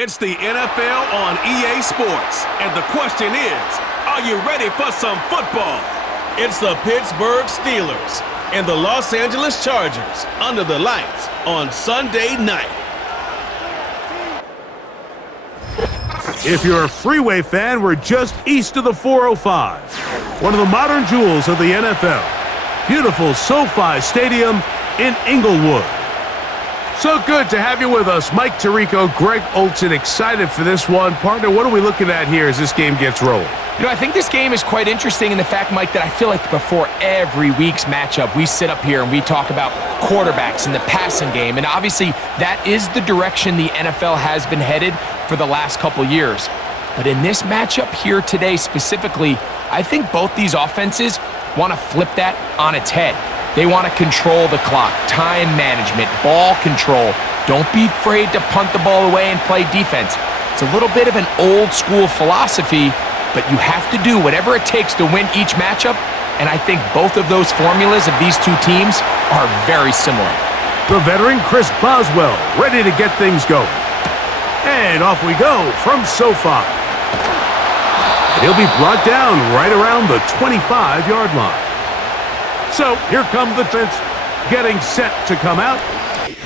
It's the NFL on EA Sports, and the question is, are you ready for some football? It's the Pittsburgh Steelers and the Los Angeles Chargers under the lights on Sunday night. If you're a Freeway fan, we're just east of the 405, one of the modern jewels of the NFL. Beautiful SoFi Stadium in Inglewood. So good to have you with us. Mike Tirico, Greg Olson, excited for this one. Partner, what are we looking at here as this game gets rolling? You know, I think this game is quite interesting in the fact, Mike, that I feel like before every week's matchup, we sit up here and we talk about quarterbacks and the passing game. And obviously, that is the direction the NFL has been headed for the last couple years. But in this matchup here today specifically, I think both these offenses want to flip that on its head. They want to control the clock, time management, ball control. Don't be afraid to punt the ball away and play defense. It's a little bit of an old school philosophy, but you have to do whatever it takes to win each matchup, and I think both of those formulas of these two teams are very similar. The veteran Chris Boswell ready to get things going. And off we go from SoFi. And he'll be brought down right around the 25-yard line. So here come the Trents getting set to come out,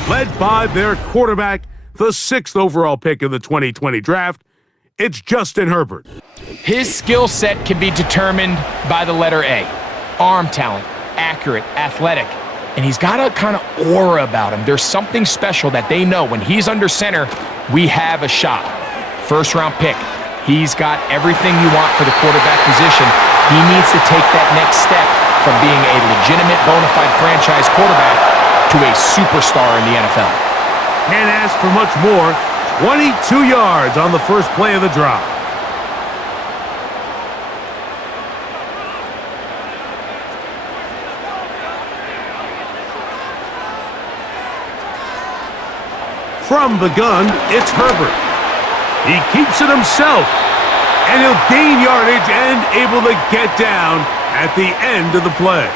led by their quarterback, the 6th overall pick of the 2020 draft. It's Justin Herbert. His skill set can be determined by the letter A. Arm talent, accurate, athletic, and he's got a kind of aura about him. There's something special that they know when he's under center, we have a shot. First-round pick. He's got everything you want for the quarterback position. He needs to take that next step from being a legitimate, bona fide franchise quarterback to a superstar in the NFL. Can't ask for much more. 22 yards on the first play of the drive. From the gun, it's Herbert. He keeps it himself, and he'll gain yardage and able to get down at the end of the play.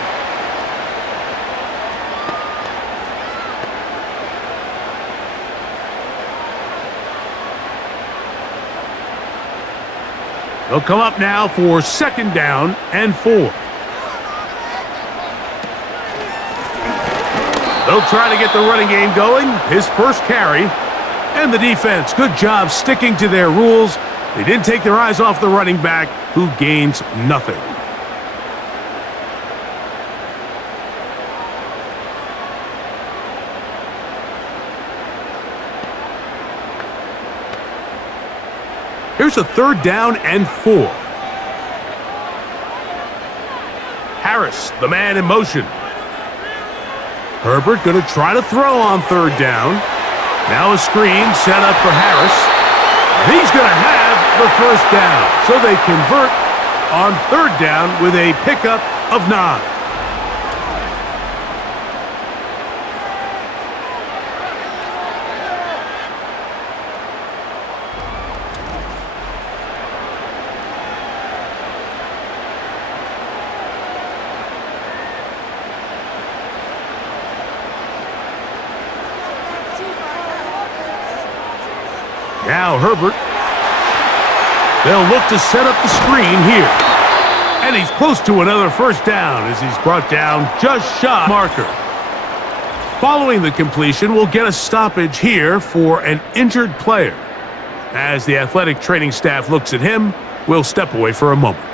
They'll come up now for 2nd down and 4. They'll try to get the running game going. His first carry. And the defense, good job sticking to their rules. They didn't take their eyes off the running back, who gains nothing. Here's a 3rd down and 4. Harris, the man in motion. Herbert going to try to throw on 3rd down. Now a screen set up for Harris. And he's going to have the first down. So they convert on 3rd down with a pickup of 9. Now Herbert. They'll look to set up the screen here. And he's close to another first down as he's brought down just shy marker. Following the completion, we'll get a stoppage here for an injured player. As the athletic training staff looks at him, we'll step away for a moment.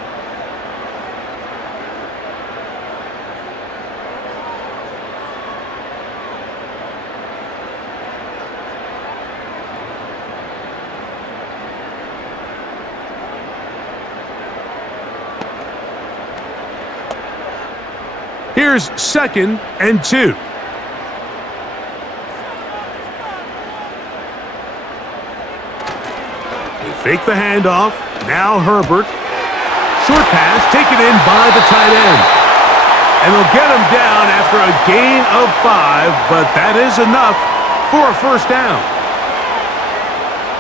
Here's 2nd and 2. They fake the handoff. Now Herbert. Short pass taken in by the tight end. And they'll get him down after a gain of 5, but that is enough for a first down.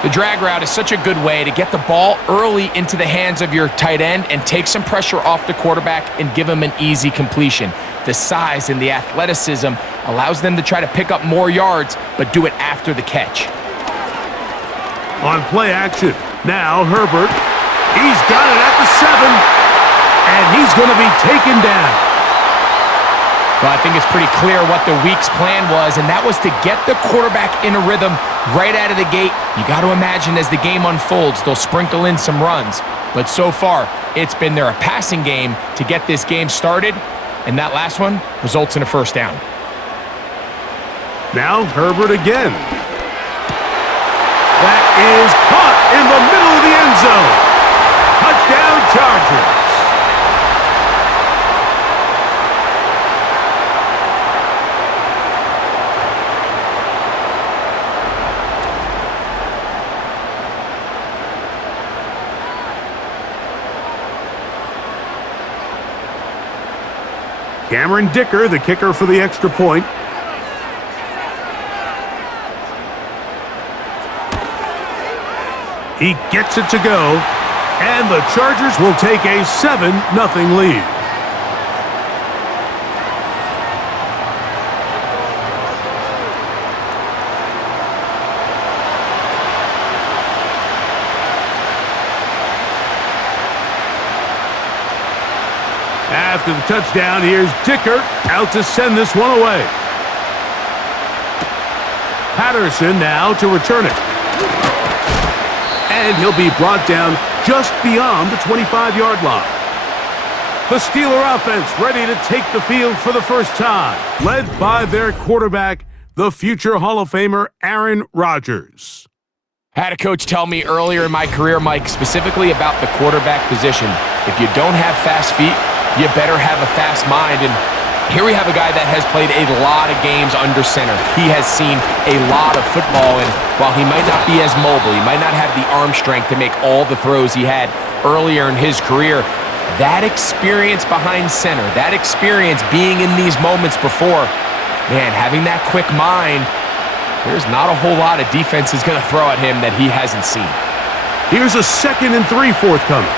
The drag route is such a good way to get the ball early into the hands of your tight end and take some pressure off the quarterback and give him an easy completion. The size and the athleticism allows them to try to pick up more yards, but do it after the catch. On play action, now Herbert. He's got it at the 7, and he's going to be taken down. Well, I think it's pretty clear what the week's plan was, and that was to get the quarterback in a rhythm right out of the gate. You got to imagine as the game unfolds, they'll sprinkle in some runs. But so far, it's been a passing game to get this game started, and that last one results in a first down. Now Herbert again. That is caught in the middle of the end zone. Touchdown, Chargers. Cameron Dicker, the kicker for the extra point. He gets it to go, and the Chargers will take a 7-0 lead. After the touchdown, here's Dicker out to send this one away. Patterson now to return it. And he'll be brought down just beyond the 25-yard line. The Steeler offense ready to take the field for the first time, led by their quarterback, the future Hall of Famer Aaron Rodgers. I had a coach tell me earlier in my career, Mike, specifically about the quarterback position. If you don't have fast feet, you better have a fast mind. And here we have a guy that has played a lot of games under center. He has seen a lot of football, and while he might not be as mobile, he might not have the arm strength to make all the throws he had earlier in his career, that experience behind center, that experience being in these moments before, man, having that quick mind, there's not a whole lot of defense is going to throw at him that he hasn't seen. Here's a 2nd and 3 forthcoming.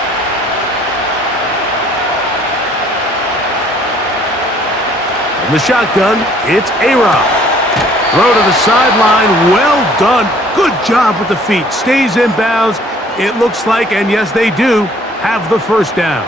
In the shotgun, it's A-Rod. Throw to the sideline, well done. Good job with the feet. Stays in bounds. It looks like, and yes, they do, have the first down.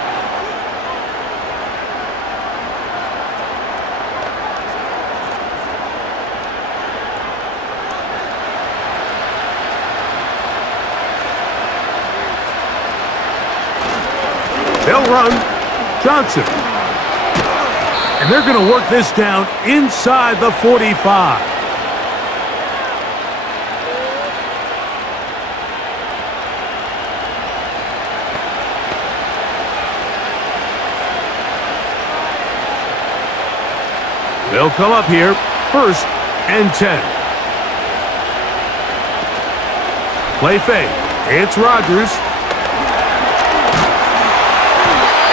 They'll run. Johnson. And they're going to work this down inside the 45. They'll come up here, 1st and 10. Play fake. It's Rodgers.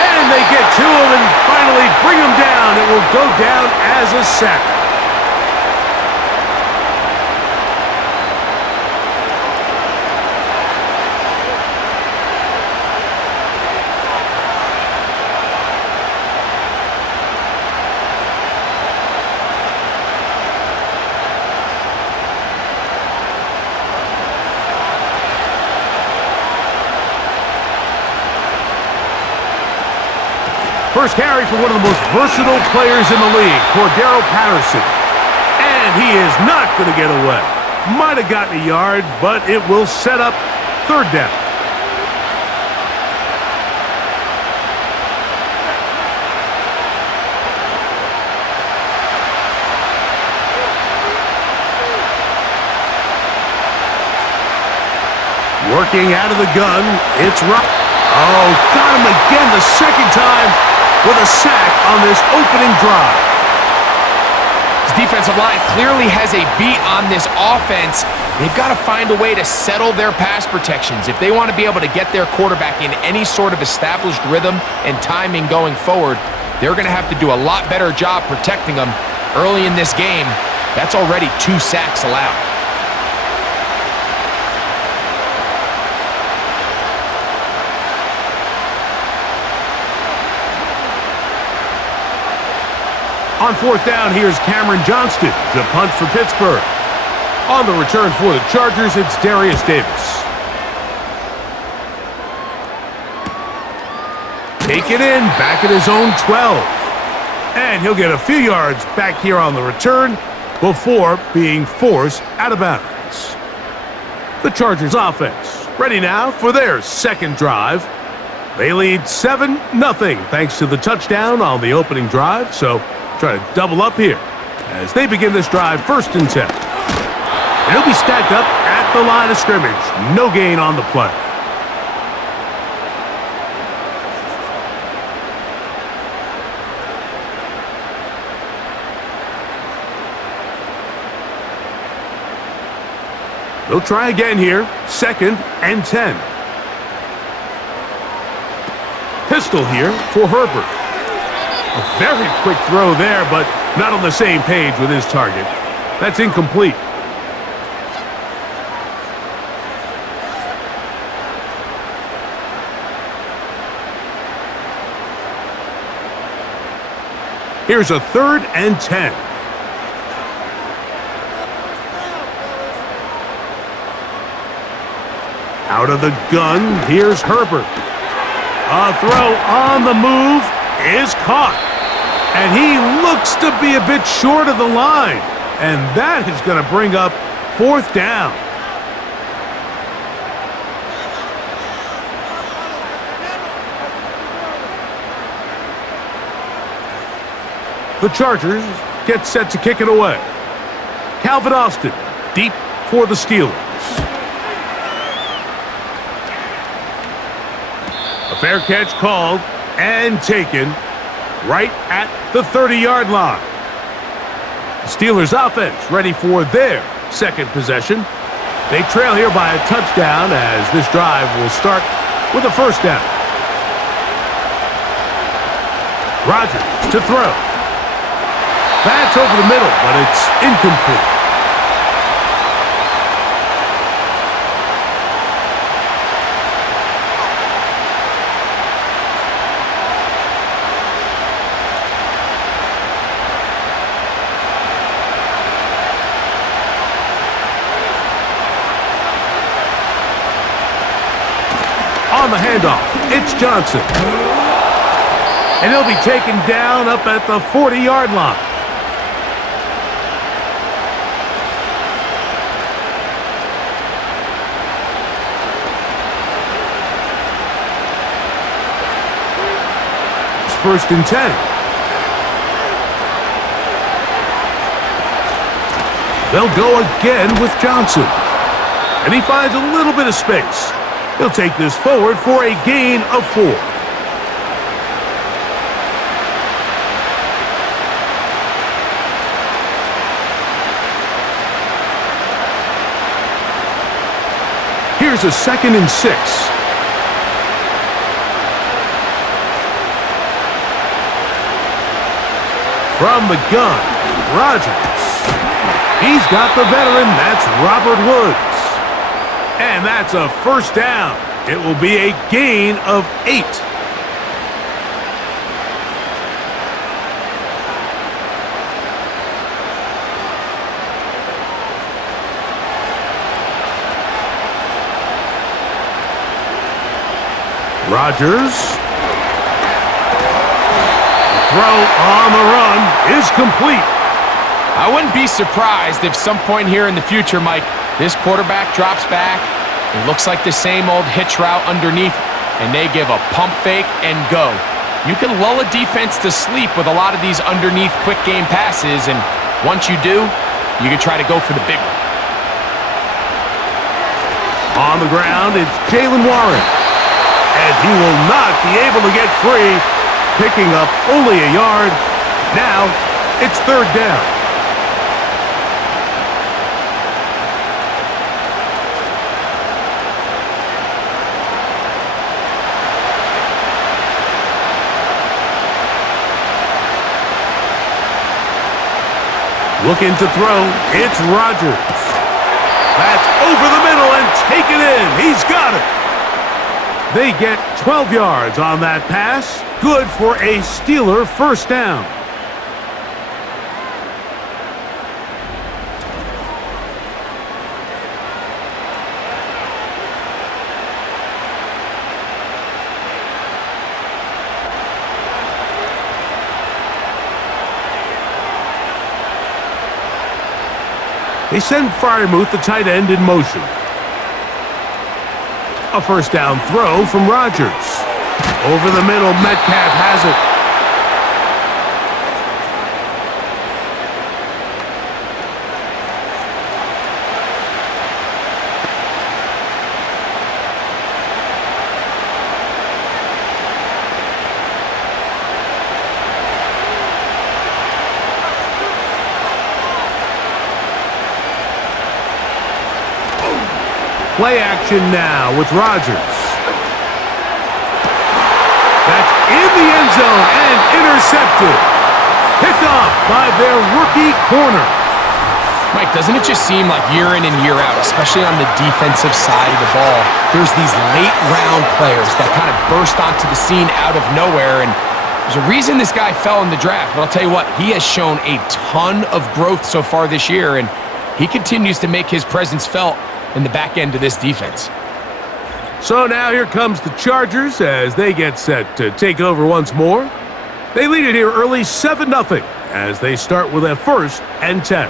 And they get to him and finally bring him down. It will go down as a sack. First carry for one of the most versatile players in the league, Cordero Patterson. And he is not going to get away. Might have gotten a yard, but it will set up 3rd down. Working out of the gun, it's Rock. Oh, got him again the 2nd time with a sack on this opening drive. His defensive line clearly has a beat on this offense. They've got to find a way to settle their pass protections. If they want to be able to get their quarterback in any sort of established rhythm and timing going forward, they're going to have to do a lot better job protecting them early in this game. That's already 2 sacks allowed. On 4th down, here's Cameron Johnston to punt for Pittsburgh. On the return for the Chargers, it's Darius Davis. take it in, back at his own 12. And he'll get a few yards back here on the return before being forced out of bounds. The Chargers offense ready now for their second drive. They lead 7-0 thanks to the touchdown on the opening drive, so try to double up here as they begin this drive 1st and 10. And he'll be stacked up at the line of scrimmage. No gain on the play. They'll try again here, 2nd and 10. Pistol here for Herbert. A very quick throw there, but not on the same page with his target. That's incomplete. Here's a 3rd and 10. Out of the gun, here's Herbert. A throw on the move is caught. And he looks to be a bit short of the line. And that is going to bring up 4th down. The Chargers get set to kick it away. Calvin Austin, deep for the Steelers. A fair catch called and taken right at the 30-yard line. The Steelers offense ready for their second possession. They trail here by a touchdown as this drive will start with a 1st down. Rodgers to throw. That's over the middle, but it's incomplete. On the handoff, it's Johnson. And he'll be taken down up at the 40-yard line. It's 1st and 10. They'll go again with Johnson. And he finds a little bit of space. He'll take this forward for a gain of 4. Here's a 2nd and 6. From the gun, Rodgers. He's got the veteran. That's Robert Woods. And that's a 1st down. It will be a gain of 8. Rodgers. Throw on the run is complete. I wouldn't be surprised if some point here in the future, Mike, this quarterback drops back. It looks like the same old hitch route underneath, and they give a pump fake and go. You can lull a defense to sleep with a lot of these underneath quick game passes, and once you do, you can try to go for the big one. On the ground, it's Jalen Warren. And he will not be able to get free, picking up only a yard. Now, it's 3rd down. Looking to throw, it's Rodgers. That's over the middle and taken in. He's got it. They get 12 yards on that pass. Good for a Steeler 1st down. They send Freiermuth, the tight end, in motion. A first down throw from Rodgers. Over the middle, Metcalf has it. Play action now with Rodgers. That's in the end zone and intercepted. Picked off by their rookie corner. Mike, doesn't it just seem like year in and year out, especially on the defensive side of the ball, there's these late-round players that kind of burst onto the scene out of nowhere, and there's a reason this guy fell in the draft, but I'll tell you what, he has shown a ton of growth so far this year, and he continues to make his presence felt in the back end of this defense. So now here comes the Chargers as they get set to take over once more. They lead it here early 7-0 as they start with a 1st and 10.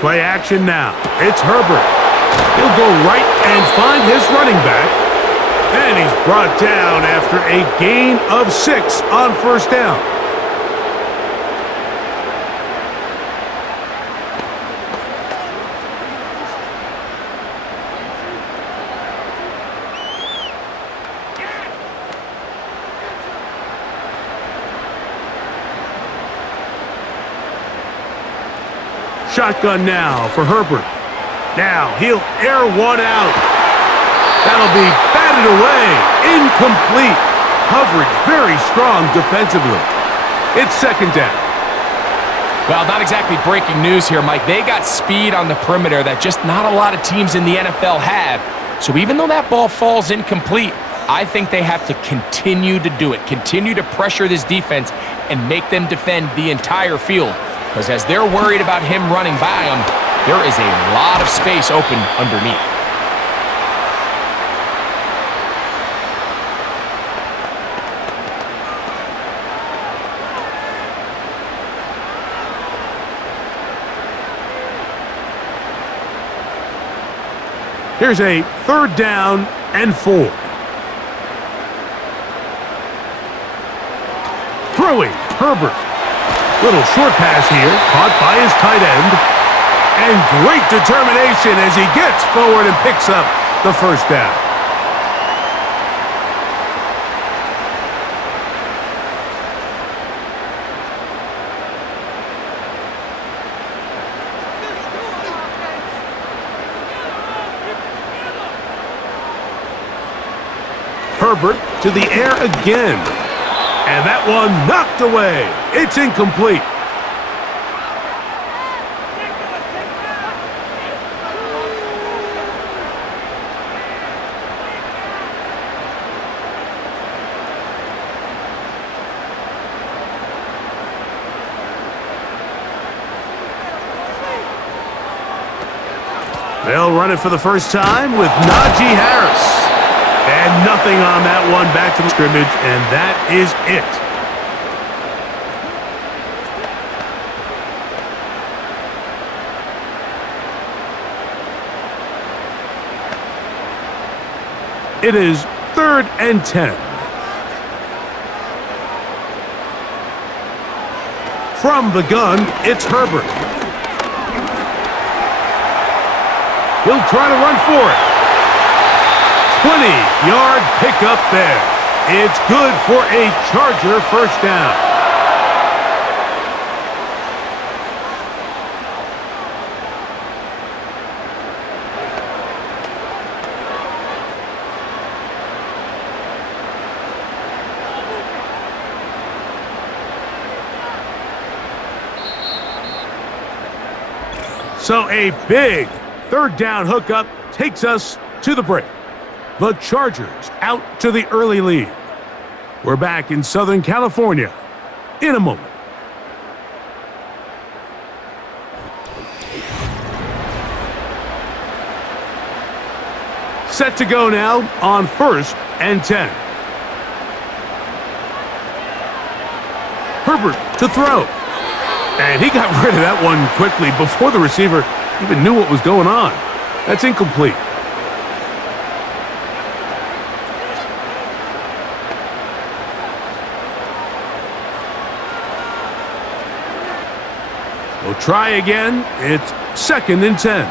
Play action now. It's Herbert. He'll go right and find his running back. And he's brought down after a gain of 6 on first down. Shotgun now for Herbert. Now he'll air one out. That'll be batted away. Incomplete. Coverage very strong defensively. It's 2nd down. Well, not exactly breaking news here, Mike. They got speed on the perimeter that just not a lot of teams in the NFL have. So even though that ball falls incomplete, I think they have to continue to do it. Continue to pressure this defense and make them defend the entire field. Because as they're worried about him running by them, there is a lot of space open underneath. Here's a 3rd down and 4. Throwing, Herbert. Little short pass here, caught by his tight end. And great determination as he gets forward and picks up the 1st down. Herbert to the air again. And that one knocked away. It's incomplete. They'll run it for the first time with Najee Harris. And nothing on that one, back to the scrimmage, and that is it. It is 3rd and 10. From the gun, it's Herbert. He'll try to run for it. 20-yard pickup there. It's good for a Charger 1st down. So a big 3rd down hookup takes us to the break. The Chargers out to the early lead. We're back in Southern California in a moment. Set to go now on 1st and 10. Herbert to throw. And he got rid of that one quickly before the receiver even knew what was going on. That's incomplete. We'll try again. It's 2nd and 10.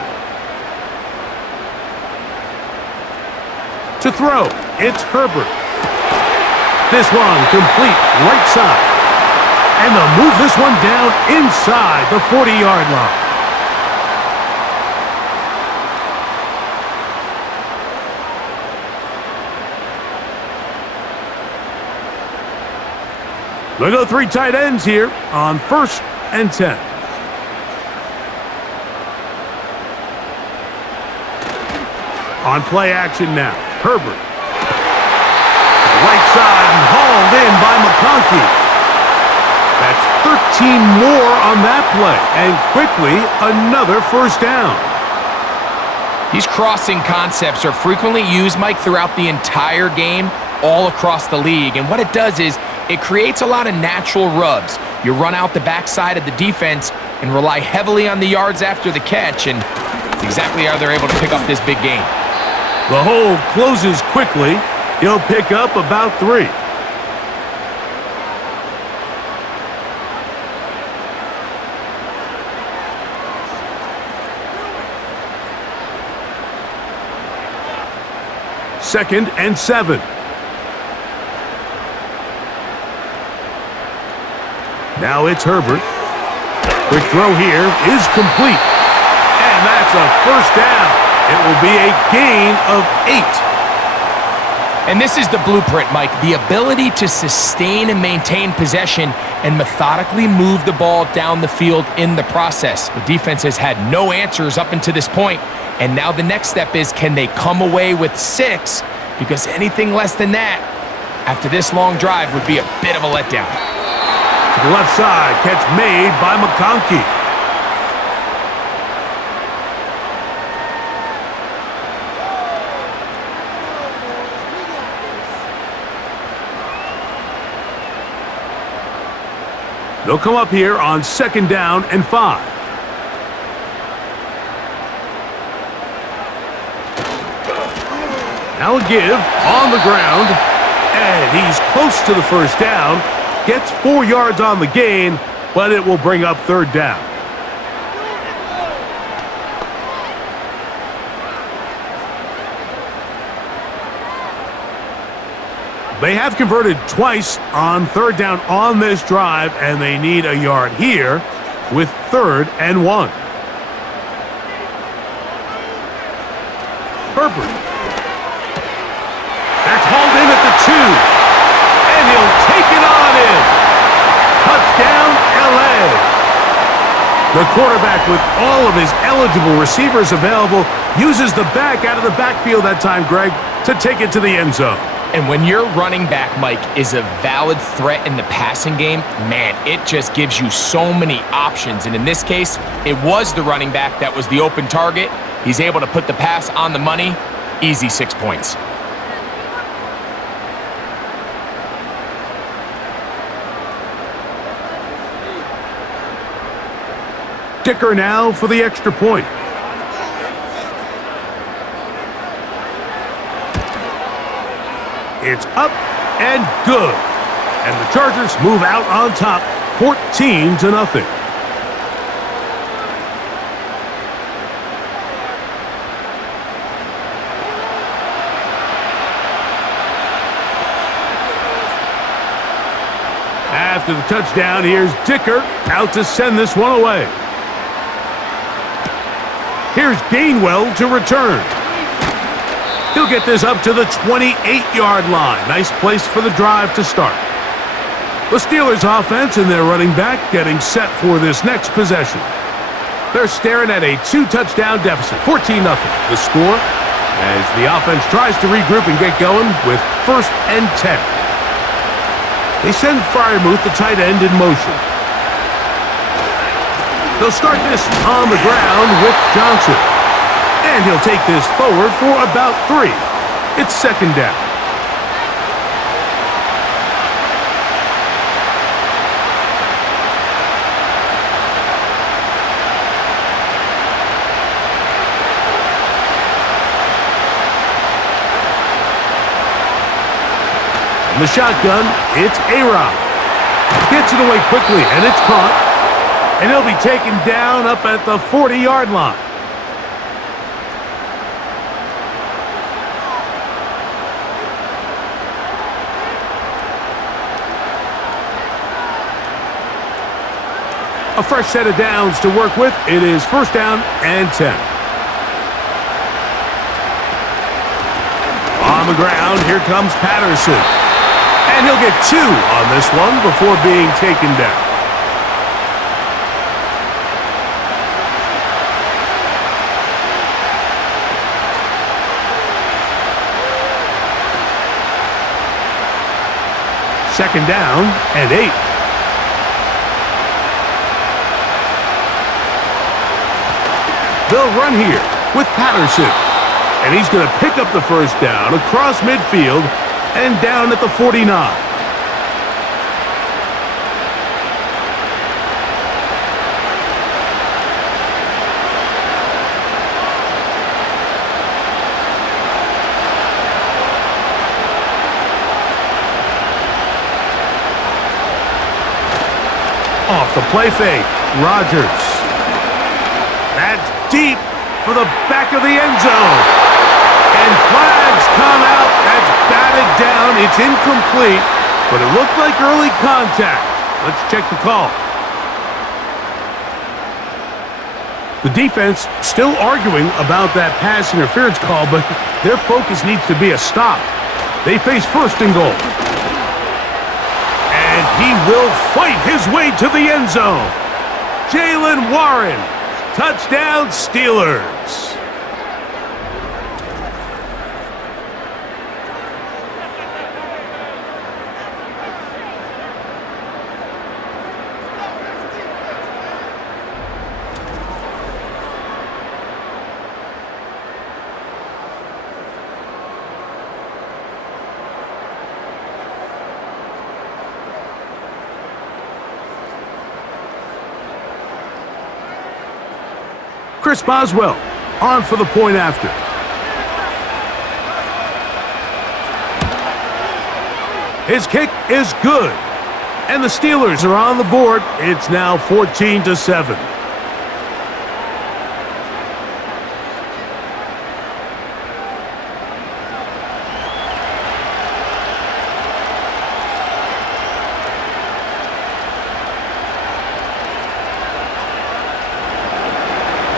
To throw, it's Herbert. This one complete right side. And they'll move this one down inside the 40-yard line. They'll go 3 tight ends here on 1st and 10. On play action now, Herbert. Right side and hauled in by McConkey. That's 13 more on that play, and quickly another 1st down. These crossing concepts are frequently used, Mike, throughout the entire game, all across the league. And what it does is it creates a lot of natural rubs. You run out the backside of the defense and rely heavily on the yards after the catch, and it's exactly how they're able to pick up this big game. The hole closes quickly. He'll pick up about 3. Second and 7. Now it's Herbert. Quick throw here is complete. And that's a 1st down. It will be a gain of 8. And this is the blueprint, Mike. The ability to sustain and maintain possession and methodically move the ball down the field in the process. The defense has had no answers up until this point. And now the next step is, can they come away with 6? Because anything less than that, after this long drive, would be a bit of a letdown. To the left side, catch made by McConkey. They'll come up here on 2nd down and 5. Now a give on the ground, and he's close to the 1st down. Gets 4 yards on the gain, but it will bring up 3rd down. They have converted twice on 3rd down on this drive, and they need a yard here with 3rd and 1. Herbert. That's hauled in at the 2. And he'll take it on in. Touchdown, L.A. The quarterback, with all of his eligible receivers available, uses the back out of the backfield that time, Greg, to take it to the end zone. And when your running back, Mike, is a valid threat in the passing game, man, it just gives you so many options. And in this case, it was the running back that was the open target. He's able to put the pass on the money. Easy 6 points. Dicker now for the extra point. It's up and good. And the Chargers move out on top, 14-0. After the touchdown, here's Dicker out to send this one away. Here's Gainwell to return. He'll get this up to the 28-yard line. Nice place for the drive to start. The Steelers' offense and their running back getting set for this next possession. They're staring at a 2-touchdown deficit, 14-0. The score as the offense tries to regroup and get going with 1st and 10. They send Freiermuth, the tight end, in motion. They'll start this on the ground with Johnson. And he'll take this forward for about 3. It's 2nd down. the shotgun, it's A-Rod. Gets it away quickly, and it's caught. And he'll be taken down up at the 40-yard line. A fresh set of downs to work with. It is first down and 10. On the ground, here comes Patterson. And he'll get 2 on this one before being taken down. Second down and 8. They'll run here with Patterson. And he's going to pick up the first down across midfield and down at the 49. Off the play fake, Rodgers. That's deep for the back of the end zone. And flags come out. That's batted down. It's incomplete, but it looked like early contact. Let's check the call. The defense still arguing about that pass interference call, but their focus needs to be a stop. They face first and goal. And he will fight his way to the end zone. Jaylen Warren. Touchdown, Steelers. Chris Boswell on for the point after. His kick is good. And the Steelers are on the board. It's now 14-7.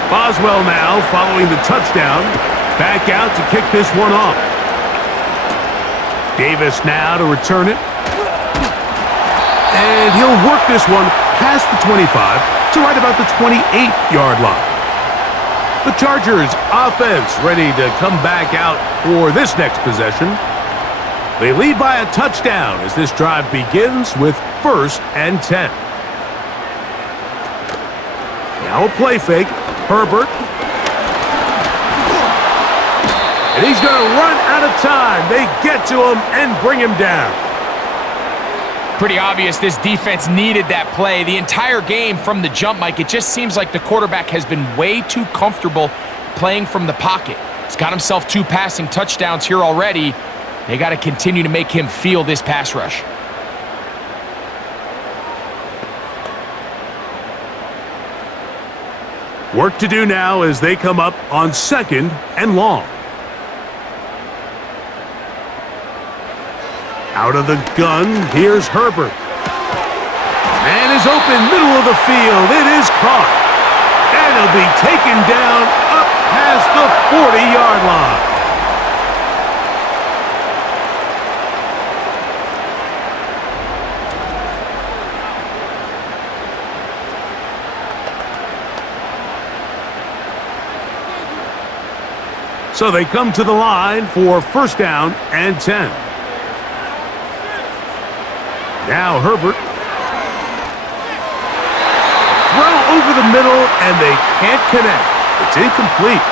Boswell now following the touchdown. Back out to kick this one off. Davis now to return it. And he'll work this one past the 25 to right about the 28-yard line. The Chargers offense ready to come back out for this next possession. They lead by a touchdown as this drive begins with first and 10. Now a play fake. Herbert. And he's going to run out of time. They get to him and bring him down. Pretty obvious this defense needed that play. The entire game from the jump, Mike, it just seems like the quarterback has been way too comfortable playing from the pocket. He's got himself 2 passing touchdowns here already. They got to continue to make him feel this pass rush. Work to do now as they come up on second and long. Out of the gun, here's Herbert. Man is open, middle of the field. It is caught. And he'll be taken down up past the 40-yard line. So they come to the line for first down and 10. Now Herbert. Throw over the middle, and they can't connect. It's incomplete.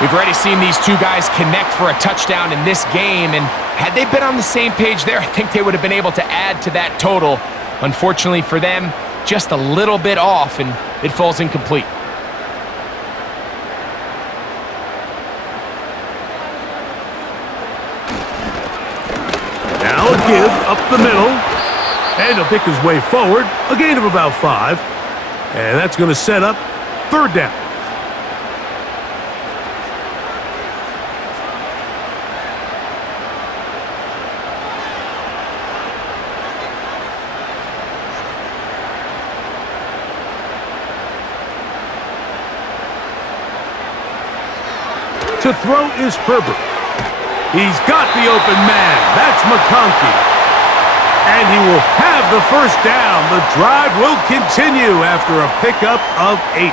We've already seen these 2 guys connect for a touchdown in this game, and had they been on the same page there, I think they would have been able to add to that total. Unfortunately for them, just a little bit off, and it falls incomplete. give up the middle. And he'll pick his way forward. A gain of about 5. And that's going to set up third down. To throw is Herbert. He's got the open man. That's McConkey. And he will have the first down. The drive will continue after a pickup of 8.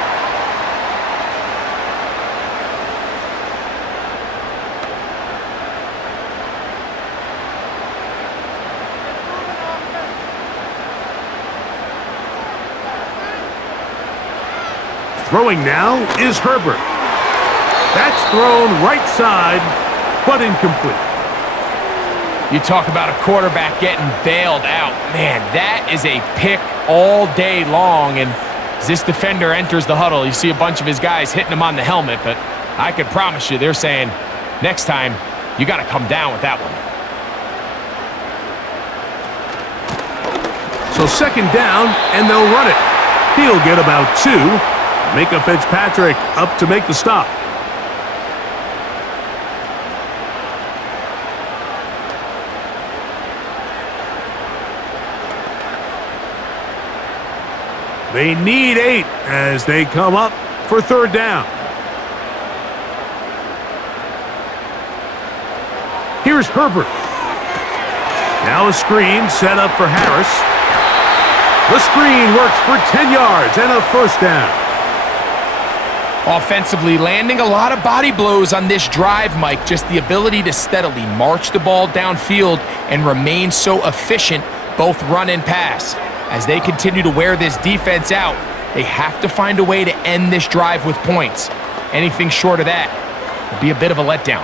Throwing now is Herbert. That's thrown right side, but incomplete. You talk about a quarterback getting bailed out. Man, that is a pick all day long. And as this defender enters the huddle, you see a bunch of his guys hitting him on the helmet. But I could promise you, they're saying, next time, you got to come down with that one. So second down, and they'll run it. He'll get about 2. Micah Fitzpatrick up to make the stop. They need 8 as they come up for third down. Here's Herbert. Now a screen set up for Harris. The screen works for 10 yards and a first down. Offensively, landing a lot of body blows on this drive, Mike. Just the ability to steadily march the ball downfield and remain so efficient, both run and pass. As they continue to wear this defense out, they have to find a way to end this drive with points. Anything short of that would be a bit of a letdown.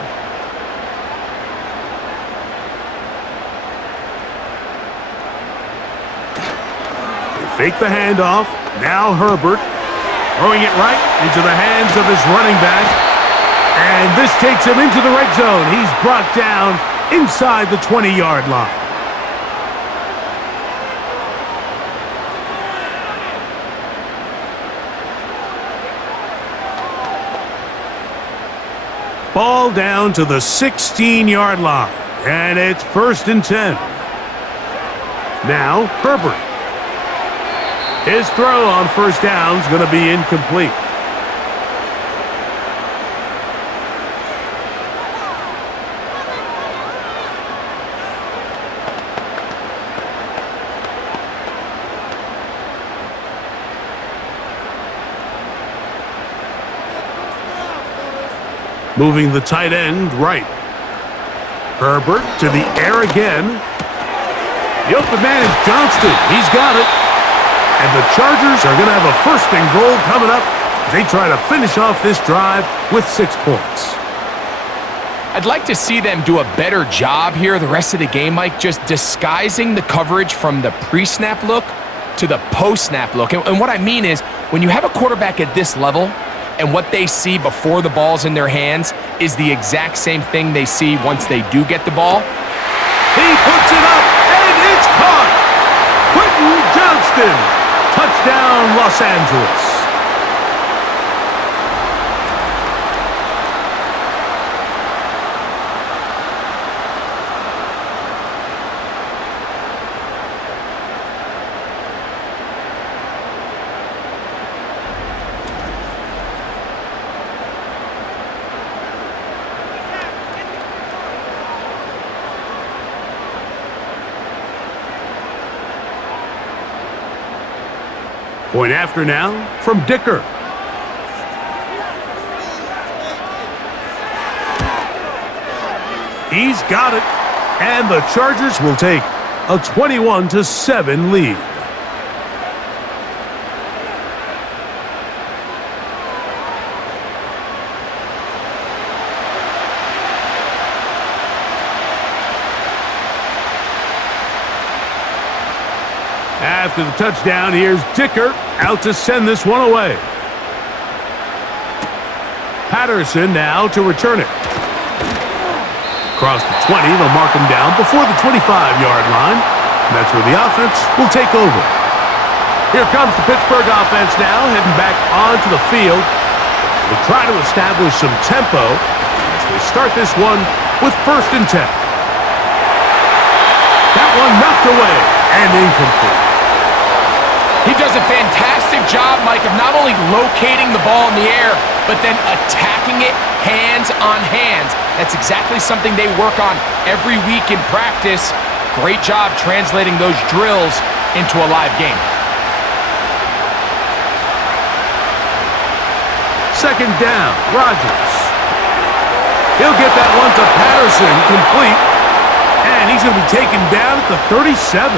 They fake the handoff. Now Herbert throwing it right into the hands of his running back. And this takes him into the red zone. He's brought down inside the 20-yard line. Ball down to the 16-yard line, and it's 1st and 10. Now, Herbert. His throw on first down is going to be incomplete. Moving the tight end right. Herbert to the air again. The open man is Johnston. He's got it. And the Chargers are going to have a 1st and goal coming up as they try to finish off this drive with 6 points. I'd like to see them do a better job here the rest of the game, Mike, just disguising the coverage from the pre-snap look to the post-snap look. And what I mean is, when you have a quarterback at this level, and what they see before the ball's in their hands is the exact same thing they see once they do get the ball. He puts it up, and it's caught! Quentin Johnston! Touchdown, Los Angeles. Point after now from Dicker. He's got it. And the Chargers will take a 21-7 lead. After the touchdown, here's Dicker out to send this one away. Patterson now to return it. Across the 20, they'll mark him down before the 25-yard line. And that's where the offense will take over. Here comes the Pittsburgh offense now, heading back onto the field. They'll try to establish some tempo as they start this one with 1st and 10. That one knocked away and incomplete. He does a fantastic job, Mike, of not only locating the ball in the air, but then attacking it hands on hands. That's exactly something they work on every week in practice. Great job translating those drills into a live game. 2nd down, Rodgers. He'll get that one to Patterson, complete. And he's going to be taken down at the 37.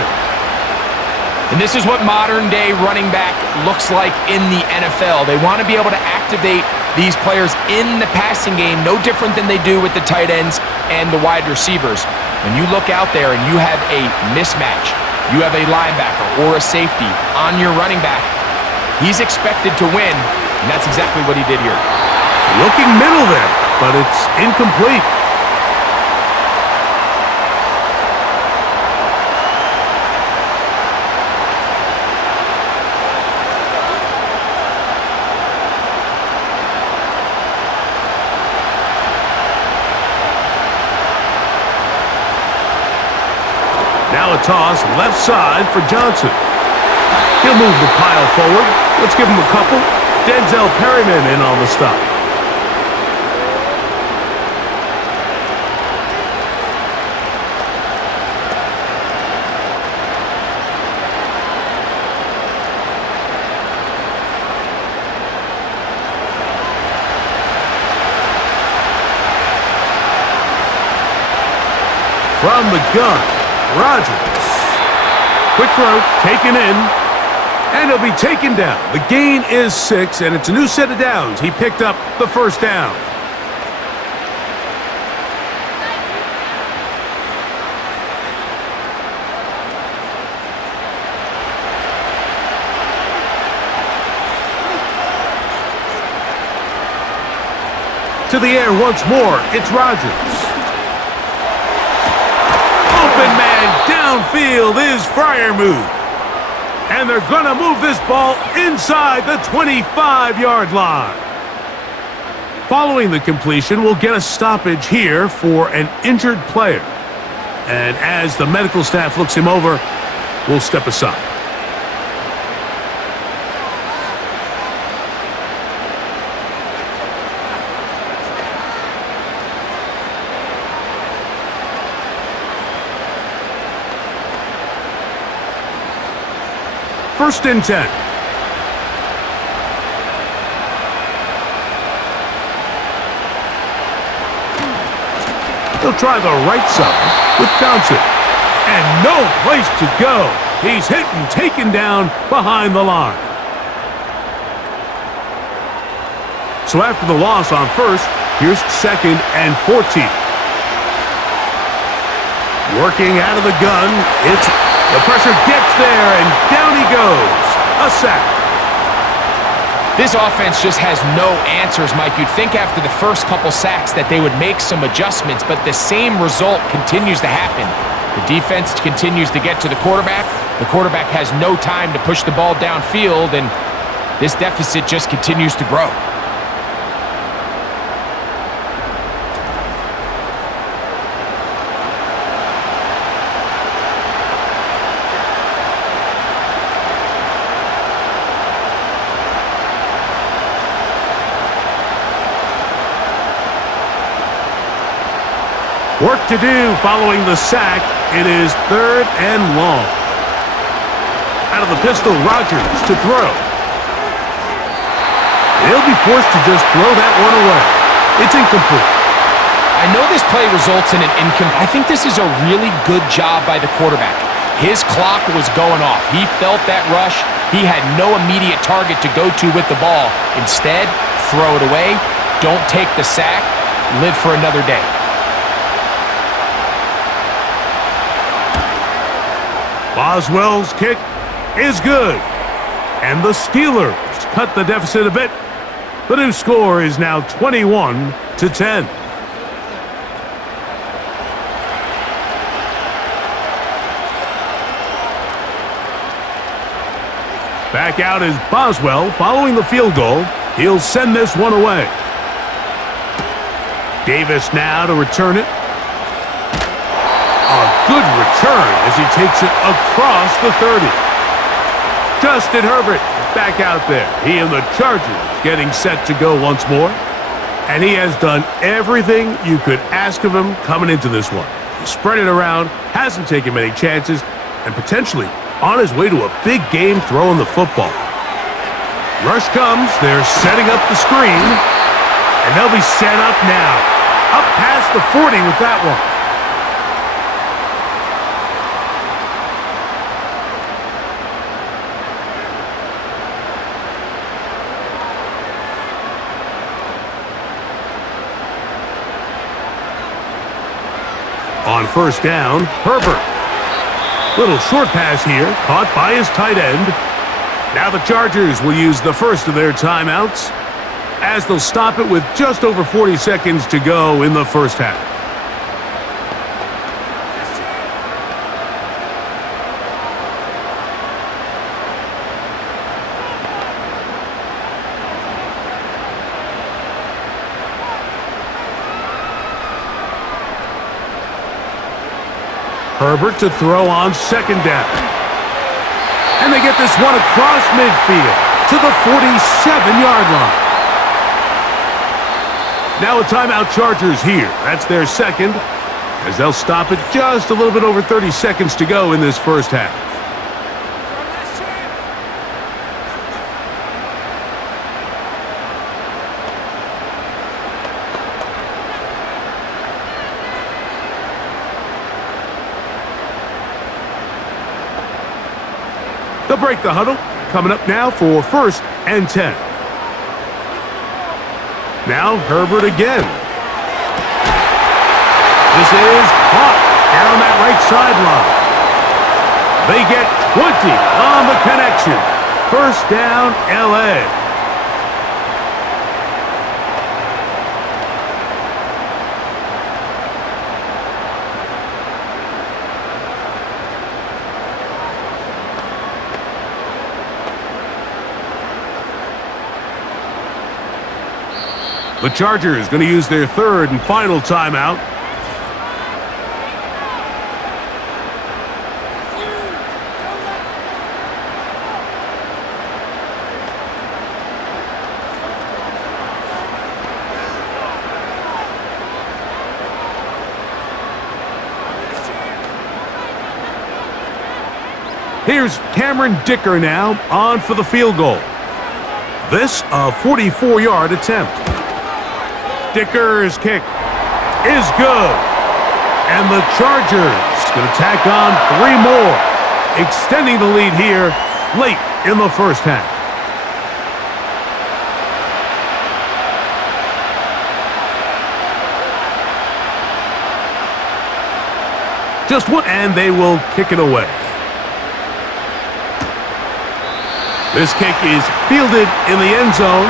And this is what modern-day running back looks like in the NFL. They want to be able to activate these players in the passing game, no different than they do with the tight ends and the wide receivers. When you look out there and you have a mismatch, you have a linebacker or a safety on your running back, he's expected to win, and that's exactly what he did here. Looking middle there, but it's incomplete. Now a toss left side for Johnson. He'll move the pile forward. Let's give him a couple. Denzel Perryman in on the stop. From the gun, Rodgers. Quick throw, taken in, and he'll be taken down. The gain is 6, and it's a new set of downs. He picked up the 1st down. To the air once more, it's Rodgers. Open man downfield is Freiermuth. And they're going to move this ball inside the 25-yard line. Following the completion, we'll get a stoppage here for an injured player. And as the medical staff looks him over, we'll step aside. First and 10. He'll try the right side with Johnson. And no place to go. He's hit and taken down behind the line. So after the loss on 1st, here's 2nd and 14. Working out of the gun, the pressure gets there, and down he goes. A sack. This offense just has no answers, Mike. You'd think after the first couple sacks that they would make some adjustments, but the same result continues to happen. The defense continues to get to the quarterback. The quarterback has no time to push the ball downfield, and this deficit just continues to grow. Work to do following the sack. It is 3rd and long. Out of the pistol, Rodgers to throw. He'll be forced to just throw that one away. It's incomplete. I know this play results in an incomplete. I think this is a really good job by the quarterback. His clock was going off. He felt that rush. He had no immediate target to go to with the ball. Instead, throw it away. Don't take the sack. Live for another day. Boswell's kick is good. And the Steelers cut the deficit a bit. The new score is now 21-10. Back out is Boswell following the field goal. He'll send this one away. Davis now to return it. A good return as he takes it across the 30. Justin Herbert back out there. He and the Chargers getting set to go once more. And he has done everything you could ask of him coming into this one. He spread it around, hasn't taken many chances, and potentially on his way to a big game throwing the football. Rush comes, they're setting up the screen, and they'll be set up now. Up past the 40 with that one. On first down, Herbert. Little short pass here, caught by his tight end. Now the Chargers will use the first of their timeouts as they'll stop it with just over 40 seconds to go in the first half. Herbert to throw on second down. And they get this one across midfield to the 47-yard line. Now a timeout Chargers here. That's their second, as they'll stop it just a little bit over 30 seconds to go in this first half. They'll break the huddle. Coming up now for first and 10. Now Herbert again. This is caught down that right sideline. They get 20 on the connection. First down, LA. The Chargers going to use their third and final timeout. Here's Cameron Dicker now on for the field goal. This a 44-yard attempt. Dicker's kick is good. And the Chargers going to tack on 3 more, extending the lead here late in the first half. Just one, and they will kick it away. This kick is fielded in the end zone,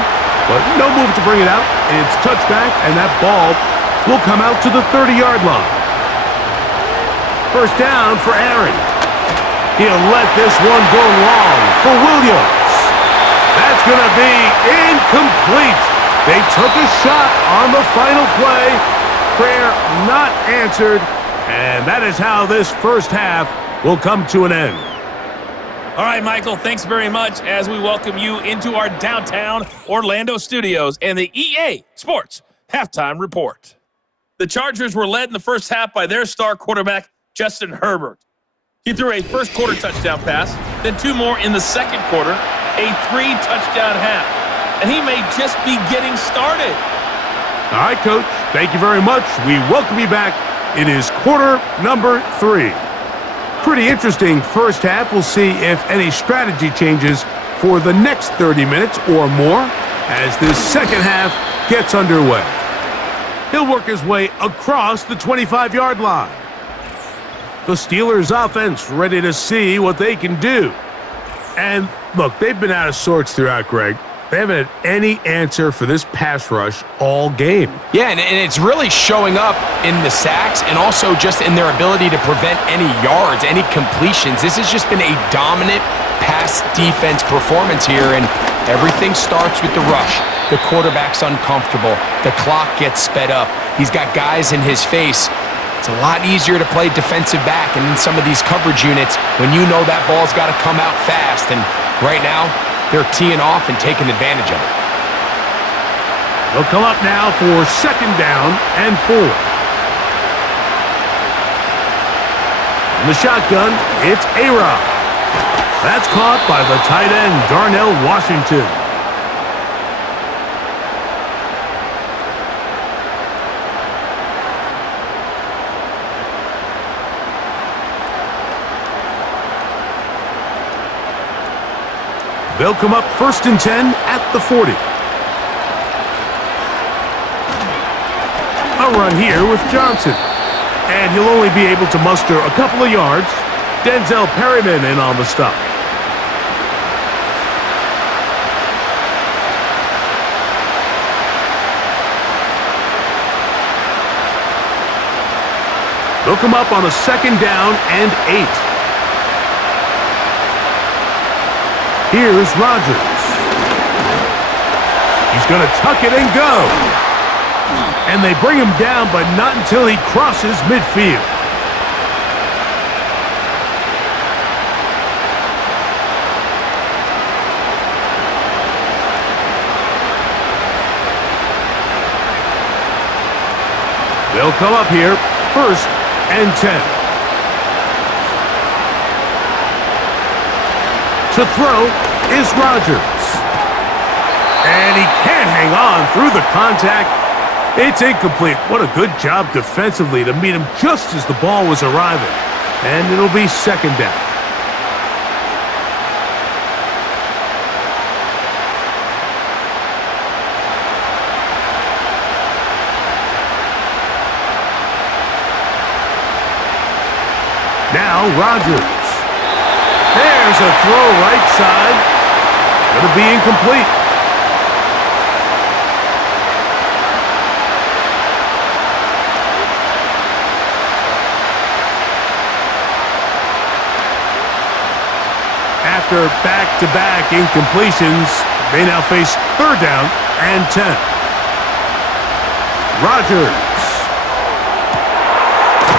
but no move to bring it out. It's touchback, and that ball will come out to the 30-yard line. First down for Aaron. He'll let this one go long for Williams. That's going to be incomplete. They took a shot on the final play. Prayer not answered, and that is how this first half will come to an end. All right, Michael, thanks very much as we welcome you into our downtown Orlando studios and the EA Sports Halftime Report. The Chargers were led in the first half by their star quarterback, Justin Herbert. He threw a first-quarter touchdown pass, then 2 more in the second quarter, a 3-touchdown half. And he may just be getting started. All right, Coach, thank you very much. We welcome you back. It is quarter number 3. Pretty interesting first half. We'll see if any strategy changes for the next 30 minutes or more as this second half gets underway. He'll work his way across the 25-yard line. The Steelers offense ready to see what they can do. And look, they've been out of sorts throughout, Greg. They haven't had any answer for this pass rush all game. Yeah, and it's really showing up in the sacks and also just in their ability to prevent any yards, any completions. This has just been a dominant pass defense performance here, and everything starts with the rush. The quarterback's uncomfortable. The clock gets sped up. He's got guys in his face. It's a lot easier to play defensive back and in some of these coverage units when you know that ball's got to come out fast, and right now they're teeing off and taking advantage of it. They'll come up now for 2nd down and 4. In the shotgun, it's A-Rod. That's caught by the tight end, Darnell Washington. They'll come up 1st and 10 at the 40. A run here with Johnson. And he'll only be able to muster a couple of yards. Denzel Perryman in on the stop. They'll come up on a 2nd down and 8. Here's Rodgers. He's going to tuck it and go. And they bring him down, but not until he crosses midfield. They'll come up here, 1st and 10. To throw is Rodgers. And he can't hang on through the contact. It's incomplete. What a good job defensively to meet him just as the ball was arriving. And it'll be 2nd down. Now Rodgers. There's a throw right side. Going to be incomplete. After back-to-back incompletions, they now face 3rd down and 10. Rodgers.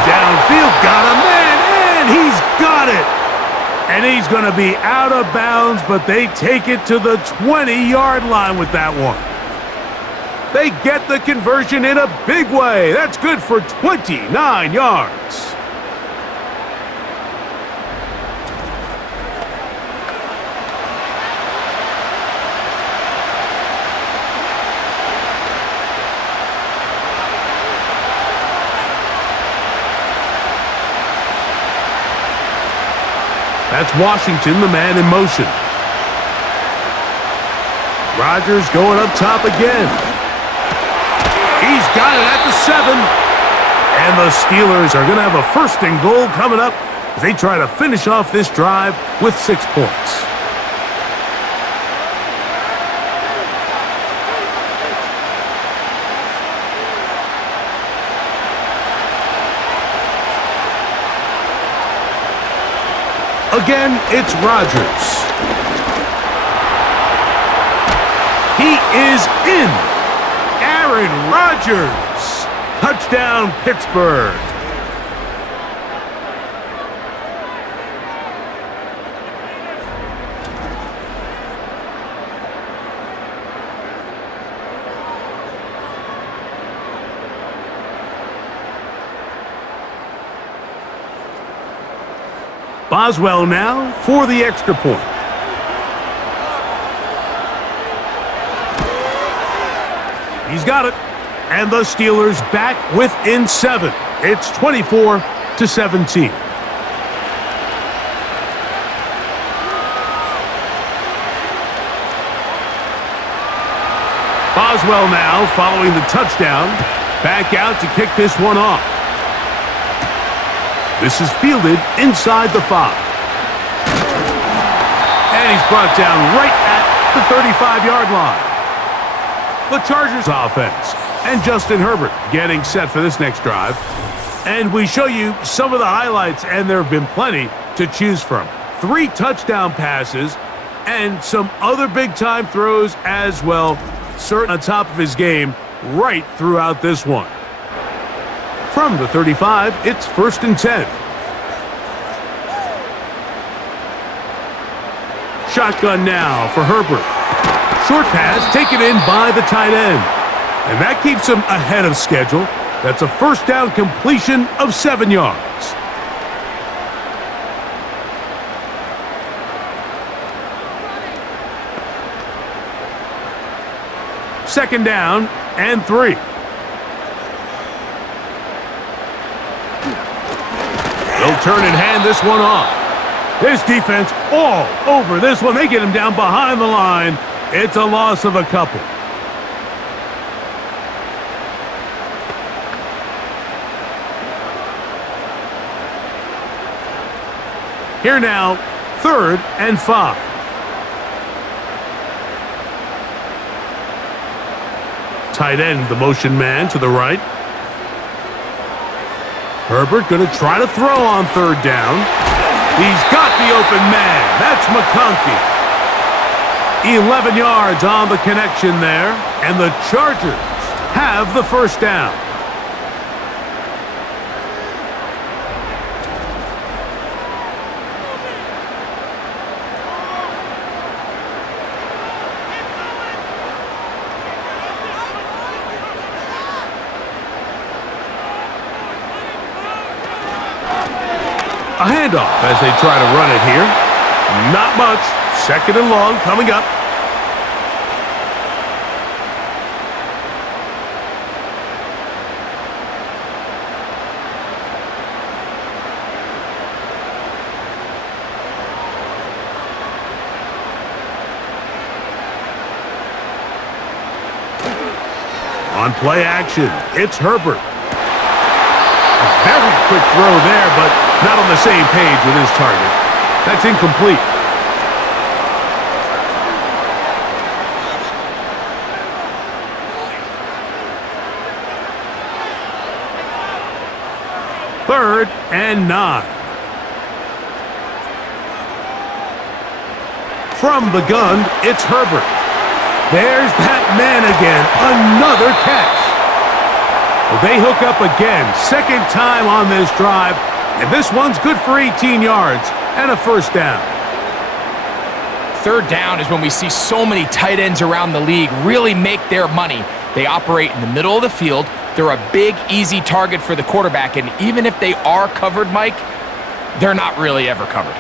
Downfield, got a man, and he's got it. And he's going to be out of bounds, but they take it to the 20-yard line with that one. They get the conversion in a big way. That's good for 29 yards. That's Washington, the man in motion. Rodgers going up top again. He's got it at the 7. And the Steelers are going to have a 1st and goal coming up as they try to finish off this drive with 6 points. Again, it's Rodgers. He is in. Aaron Rodgers. Touchdown, Pittsburgh. Boswell now for the extra point. He's got it. And the Steelers back within 7. It's 24-17. Boswell now following the touchdown. Back out to kick this one off. This is fielded inside the 5. And he's brought down right at the 35-yard line. The Chargers offense and Justin Herbert getting set for this next drive. And we show you some of the highlights, and there have been plenty to choose from. 3 touchdown passes and some other big-time throws as well. Certainly on top of his game right throughout this one. From the 35, it's 1st and 10. Shotgun now for Herbert. Short pass taken in by the tight end. And that keeps him ahead of schedule. That's a first down completion of 7 yards. Second down and 3. They'll turn and hand this one off. This defense all over this one. They get him down behind the line. It's a loss of a couple. Here now, 3rd and 5. Tight end, the motion man to the right. Herbert going to try to throw on 3rd down. He's got the open man. That's McConkey. 11 yards on the connection there, and the Chargers have the first down. A handoff as they try to run it here. Not much. 2nd and long coming up. On play action, it's Herbert. A very quick throw there, but not on the same page with his target. That's incomplete. Third and 9. From the gun, it's Herbert. There's that man again. Another catch. They hook up again. 2nd time on this drive. And this one's good for 18 yards and a first down. 3rd down is when we see so many tight ends around the league really make their money. They operate in the middle of the field. They're a big, easy target for the quarterback. And even if they are covered, Mike, they're not really ever covered.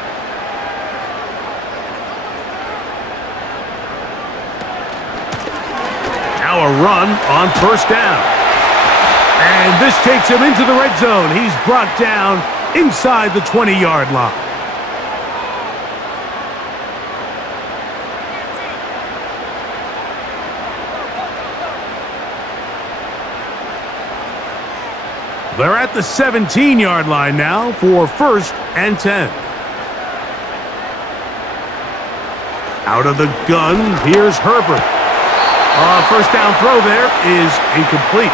Now a run on 1st down. And this takes him into the red zone. He's brought down inside the 20-yard line. They're at the 17-yard line now for 1st and 10. Out of the gun, here's Herbert. First down throw there is incomplete.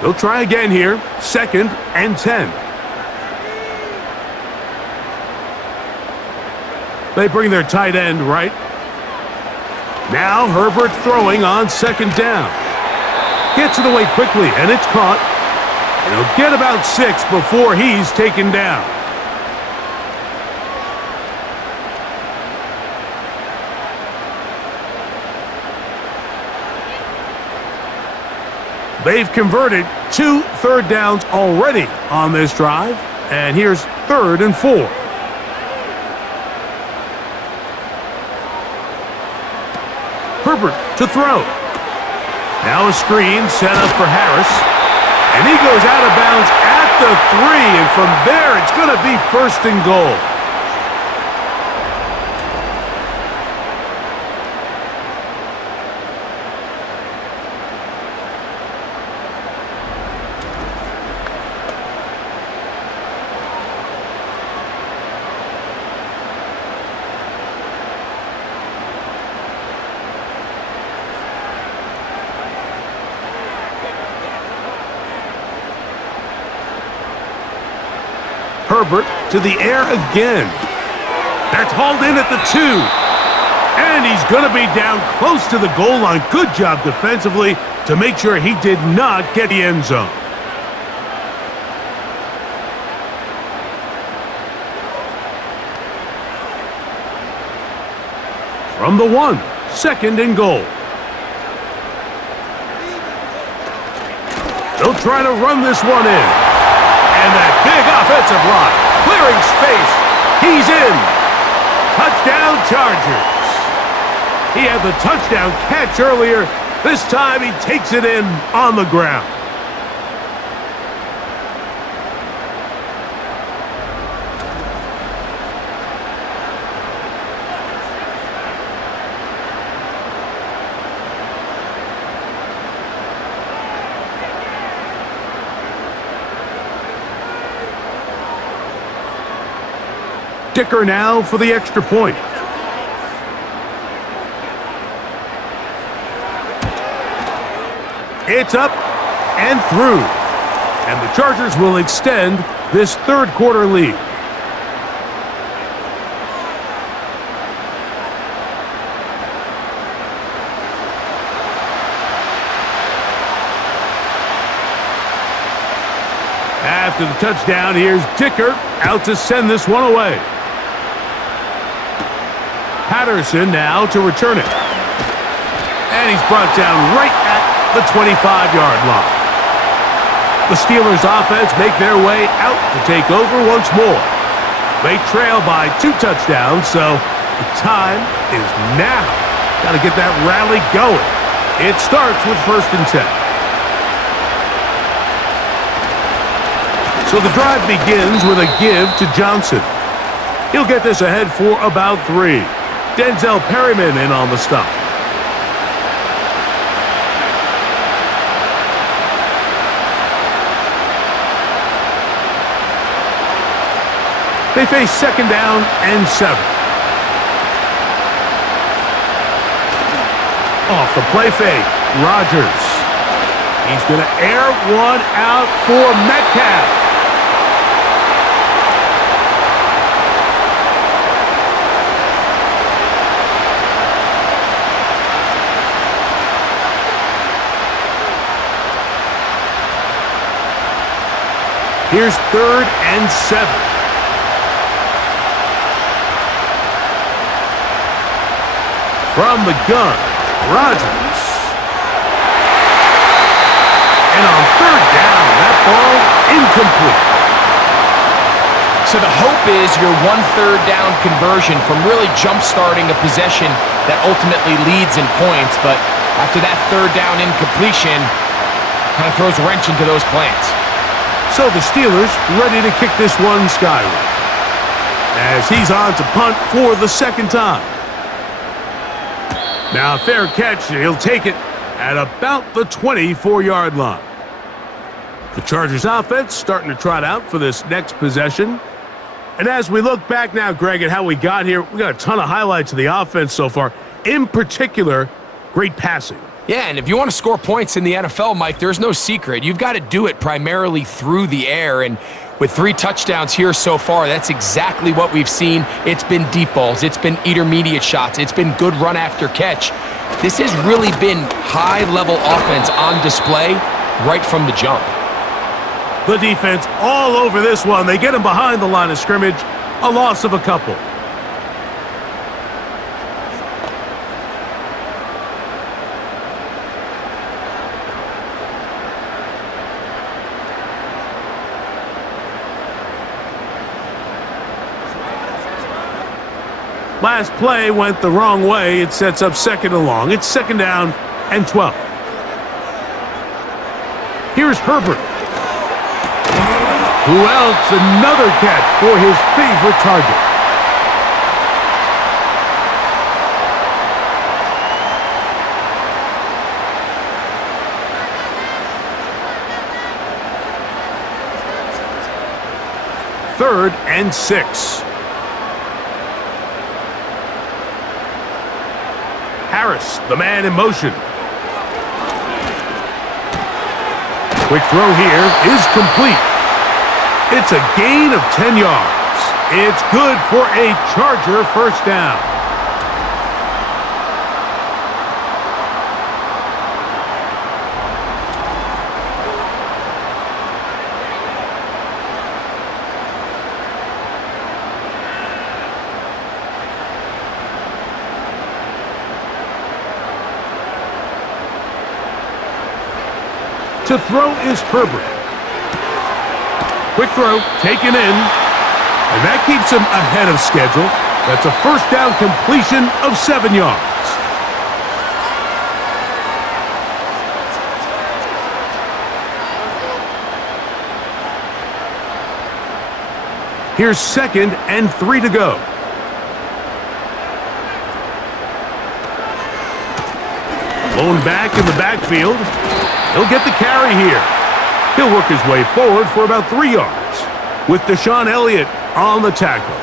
They'll try again here. 2nd and 10. They bring their tight end right. Now Herbert throwing on 2nd down. Gets it away quickly, and it's caught. And he'll get about 6 before he's taken down. They've converted 2 third downs already on this drive. And here's 3rd and 4. Herbert to throw. Now a screen set up for Harris. And he goes out of bounds at the 3. And from there, it's going to be 1st and goal. Herbert to the air again. That's hauled in at the 2. And he's going to be down close to the goal line. Good job defensively to make sure he did not get the end zone. From the 1, 2nd and goal. They'll try to run this one in. And that big offensive line, clearing space. He's in. Touchdown, Chargers. He had the touchdown catch earlier. This time he takes it in on the ground. Kicker now for the extra point. It's up and through. And the Chargers will extend this third quarter lead. After the touchdown, here's Dicker out to send this one away. Patterson now to return it. And he's brought down right at the 25-yard line. The Steelers offense make their way out to take over once more. They trail by 2 touchdowns, so the time is now. Got to get that rally going. It starts with 1st and 10. So the drive begins with a give to Johnson. He'll get this ahead for about 3. Denzel Perryman in on the stop. They face 2nd down and 7. Off the play fake, Rodgers. He's going to air one out for Metcalf. Here's 3rd and 7. From the gun, Rodgers. And on 3rd down, that ball incomplete. So the hope is your 1/3 down conversion from really jump-starting a possession that ultimately leads in points. But after that 3rd down incompletion, kind of throws a wrench into those plans. So the Steelers ready to kick this one skyward. As he's on to punt for the 2nd time. Now, fair catch. He'll take it at about the 24-yard line. The Chargers offense starting to trot out for this next possession. And as we look back now, Greg, at how we got here, we got a ton of highlights of the offense so far. In particular, great passing. Yeah, and if you want to score points in the NFL, Mike, there's no secret. You've got to do it primarily through the air, and with 3 touchdowns here so far, that's exactly what we've seen. It's been deep balls. It's been intermediate shots. It's been good run after catch. This has really been high-level offense on display right from the jump. The defense all over this one. They get him behind the line of scrimmage. A loss of a couple. Last play went the wrong way. It sets up 2nd and long. It's 2nd down and 12. Here's Herbert. Who else? Another catch for his favorite target. Third and 6. Harris, the man in motion. Quick throw here is complete. It's a gain of 10 yards. It's good for a Charger first down. To throw is Herbert. Quick throw, taken in, and that keeps him ahead of schedule. That's a first down completion of 7 yards. Here's 2nd and 3 to go. Blown back in the backfield. He'll get the carry here. He'll work his way forward for about 3 yards with Deshaun Elliott on the tackle.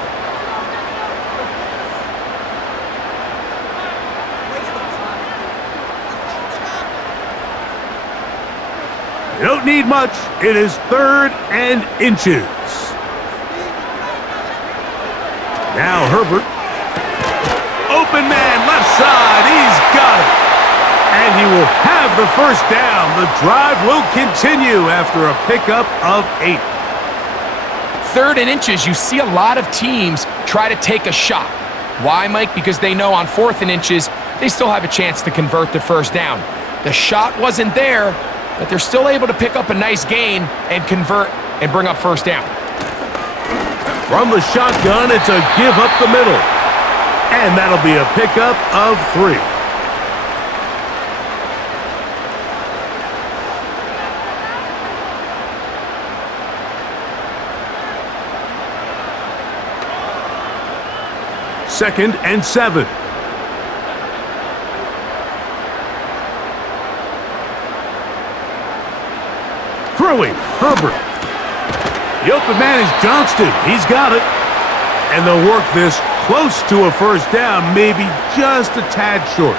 You don't need much. It is 3rd and inches. Now Herbert. Open man, left side. He's got it. And he will have the first down. The drive will continue after a pickup of 8. 3rd and inches, you see a lot of teams try to take a shot. Why, Mike? Because they know on 4th and inches, they still have a chance to convert the first down. The shot wasn't there, but they're still able to pick up a nice gain and convert and bring up first down. From the shotgun, it's a give up the middle. And that'll be a pickup of 3. Second and 7. Throwing, Herbert. The open man is Johnston. He's got it. And they'll work this close to a first down, maybe just a tad short.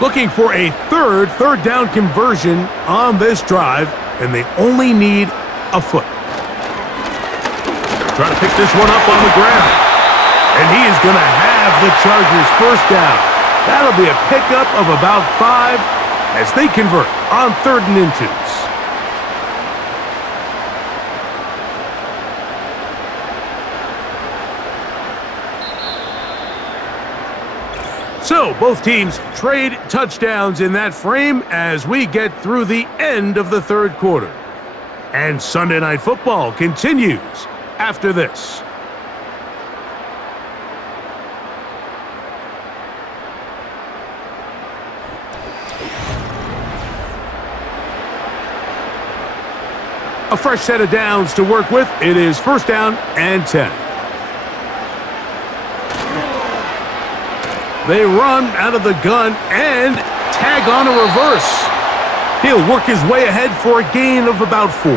Looking for a third down conversion on this drive, and they only need a foot. Trying to pick this one up on the ground. And he is going to have the Chargers first down. That'll be a pickup of about 5 as they convert on 3rd and inches. So, both teams trade touchdowns in that frame as we get through the end of the 3rd quarter. And Sunday Night Football continues after this. A fresh set of downs to work with. It is first down and 10. They run out of the gun and tag on a reverse. He'll work his way ahead for a gain of about 4.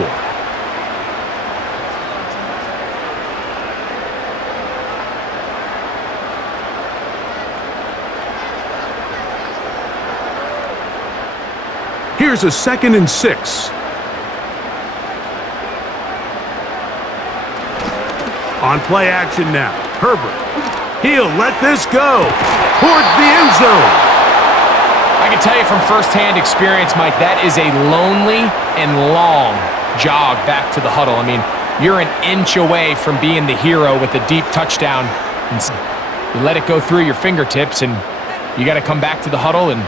Here's a 2nd and 6. On play action now, Herbert. He'll let this go towards the end zone. I can tell you from firsthand experience, Mike, that is a lonely and long jog back to the huddle. I mean, you're an inch away from being the hero with a deep touchdown. And you let it go through your fingertips, and you got to come back to the huddle and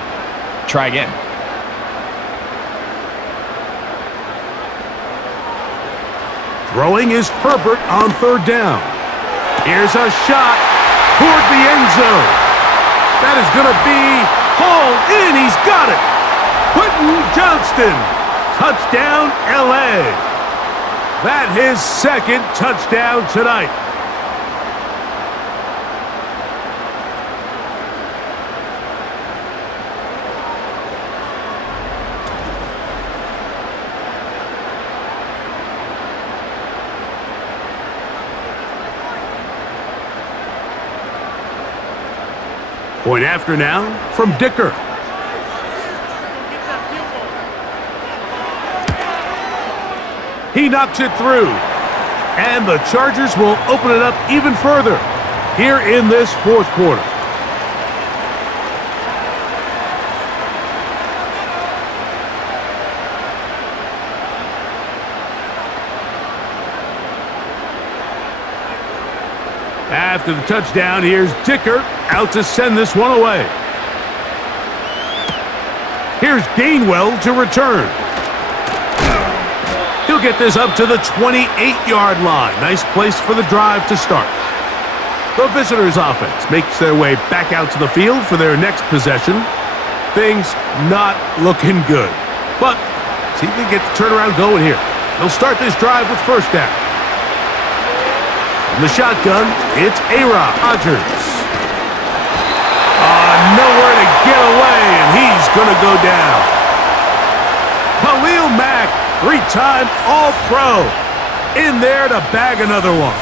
try again. Throwing is Herbert on 3rd down. Here's a shot toward the end zone. That is going to be hauled in. He's got it. Quentin Johnston. Touchdown, L.A. That his 2nd touchdown tonight. Point after now from Dicker. He knocks it through. And the Chargers will open it up even further here in this fourth quarter. After the touchdown, here's Dicker out to send this one away. Here's Gainwell to return. He'll get this up to the 28-yard line. Nice place for the drive to start. The visitors' offense makes their way back out to the field for their next possession. Things not looking good. But see if they get the turnaround going here. They'll start this drive with first down. From the shotgun, it's A-Rod Rodgers. Nowhere to get away, and he's going to go down. Khalil Mack, three-time All-Pro, in there to bag another one.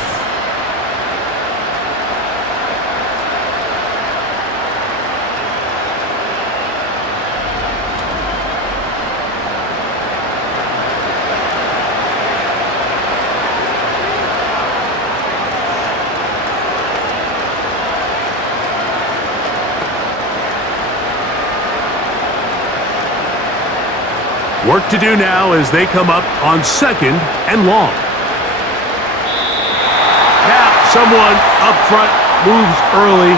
Work to do now as they come up on second and long. Now someone up front moves early.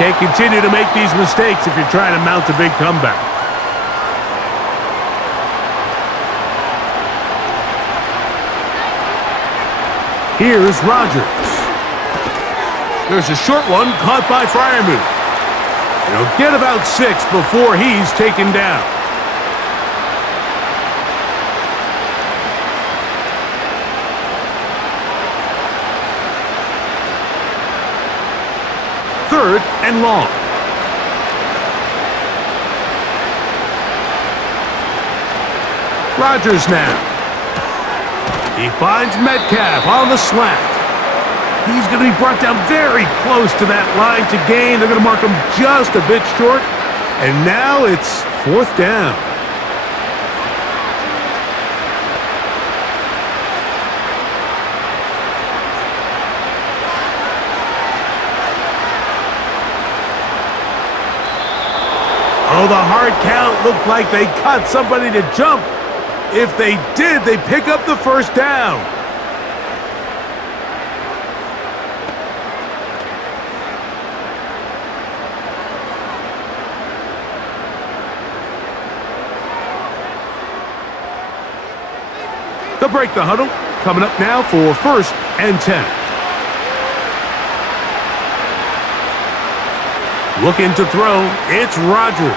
Can't continue to make these mistakes if you're trying to mount a big comeback. Here's Rodgers. There's a short one caught by Freiermuth. He'll get about 6 before he's taken down. Third and long. Rodgers now. He finds Metcalf on the slant. He's going to be brought down very close to that line to gain. They're going to mark him just a bit short. And now it's fourth down. Oh, the hard count looked like they cut somebody to jump. If they did, they pick up the first down. They'll break the huddle. Coming up now for first and 10. Looking to throw, it's Rodgers.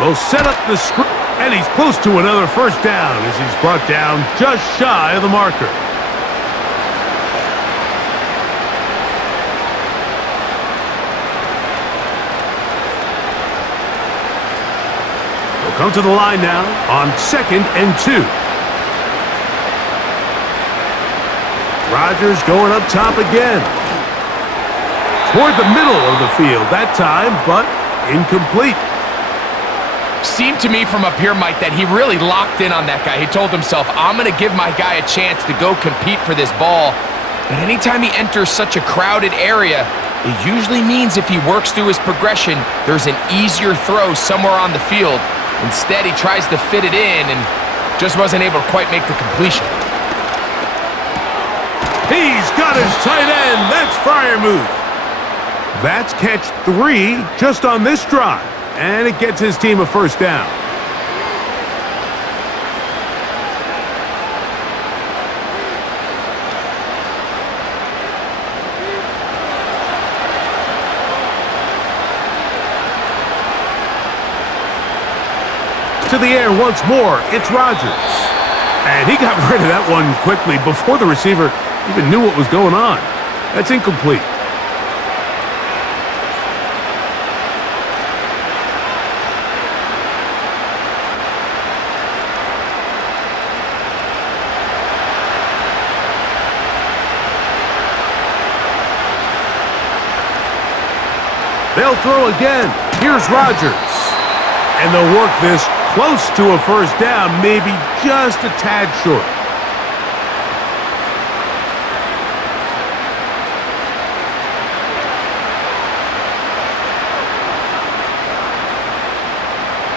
They'll set up the screen, and he's close to another first down as he's brought down just shy of the marker. They'll come to the line now on second and 2. Rodgers going up top again. Toward the middle of the field that time, but incomplete. Seemed to me from up here, Mike, that he really locked in on that guy. He told himself, I'm going to give my guy a chance to go compete for this ball. But anytime he enters such a crowded area, it usually means if he works through his progression, there's an easier throw somewhere on the field. Instead, he tries to fit it in and just wasn't able to quite make the completion. He's got his tight end. That's Freiermuth. That's catch 3 just on this drive, and it gets his team a first down. To the air once more, it's Rodgers. And he got rid of that one quickly before the receiver even knew what was going on. That's incomplete. They'll throw again. Here's Rodgers. And they'll work this close to a first down, maybe just a tad short.